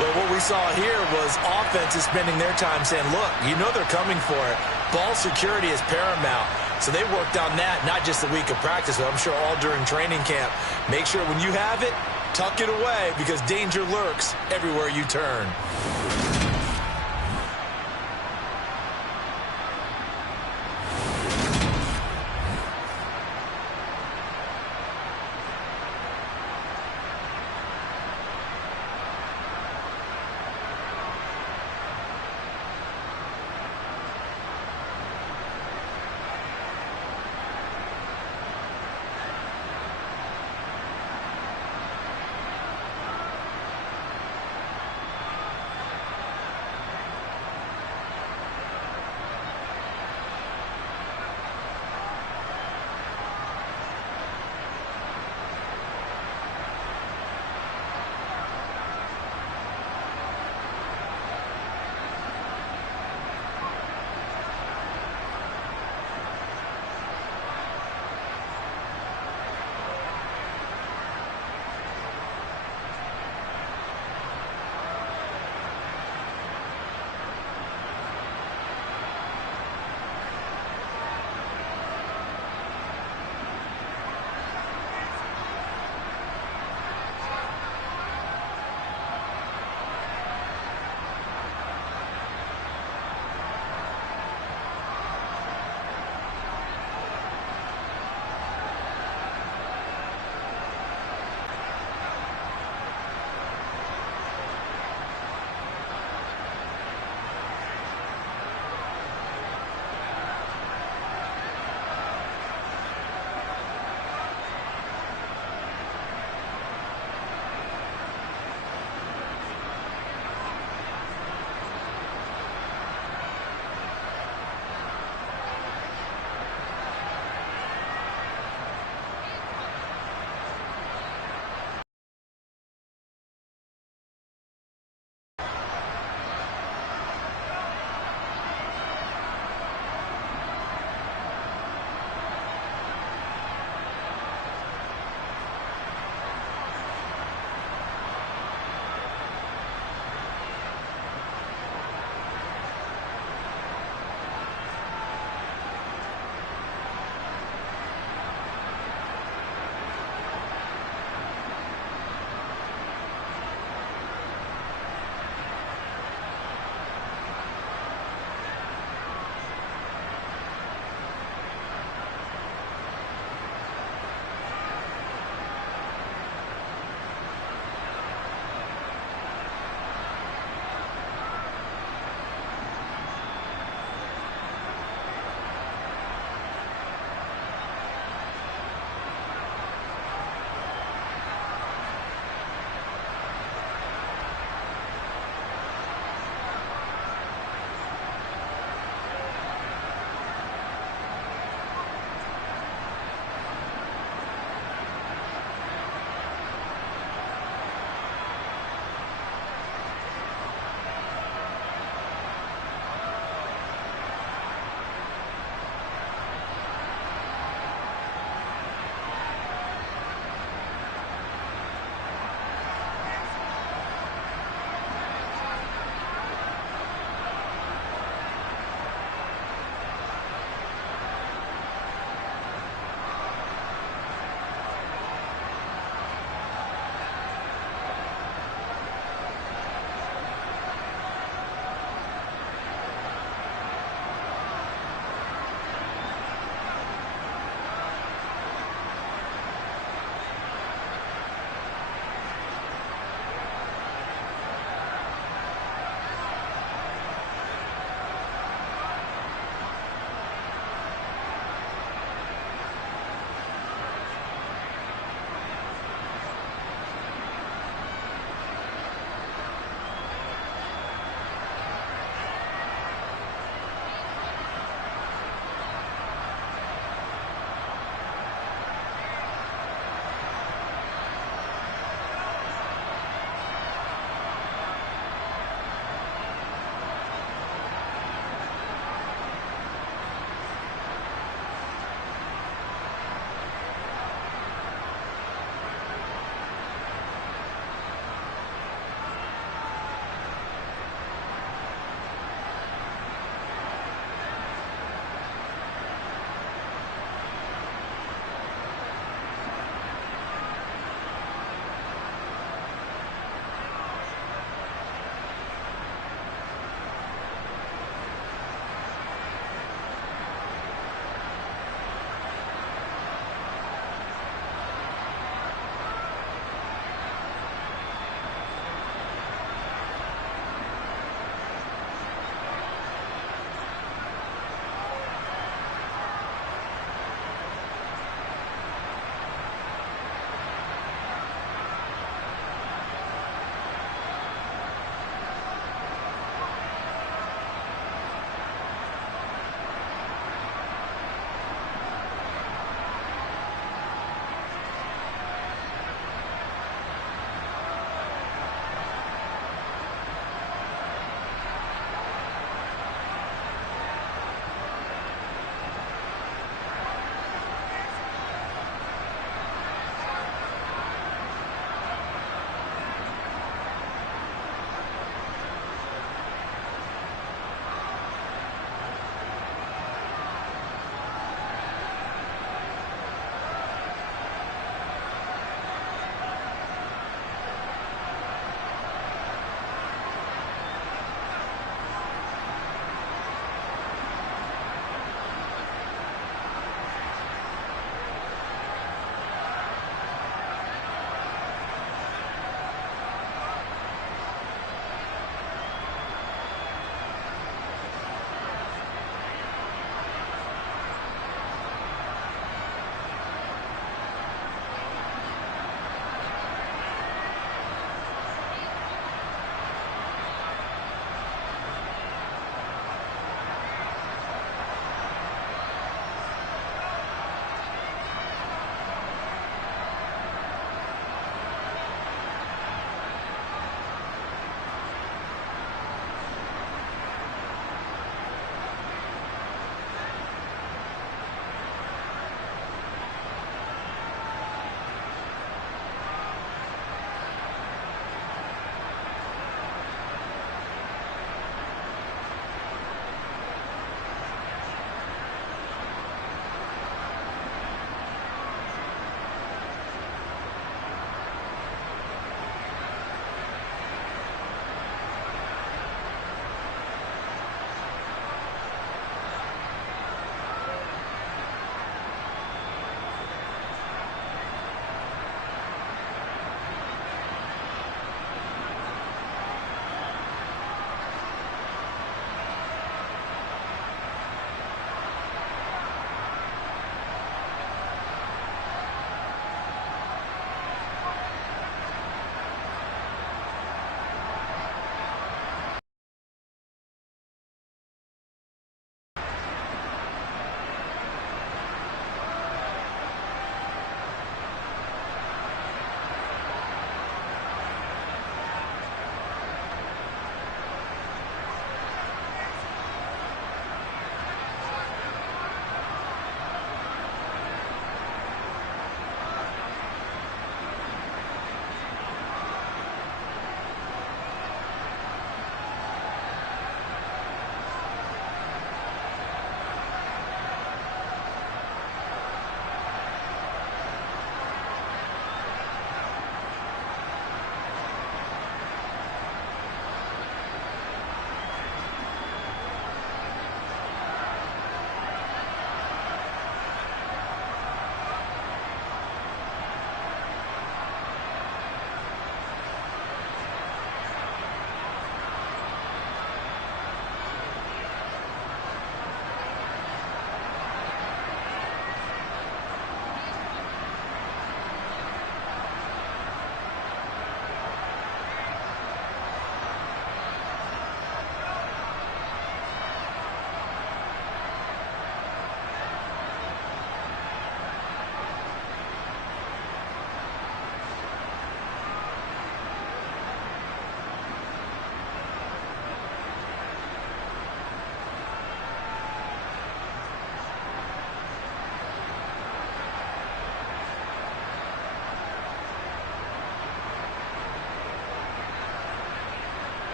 Well, what we saw here was offenses spending their time saying, look, you know they're coming for it. Ball security is paramount. So they worked on that, not just a week of practice, but I'm sure all during training camp. Make sure when you have it, tuck it away because danger lurks everywhere you turn.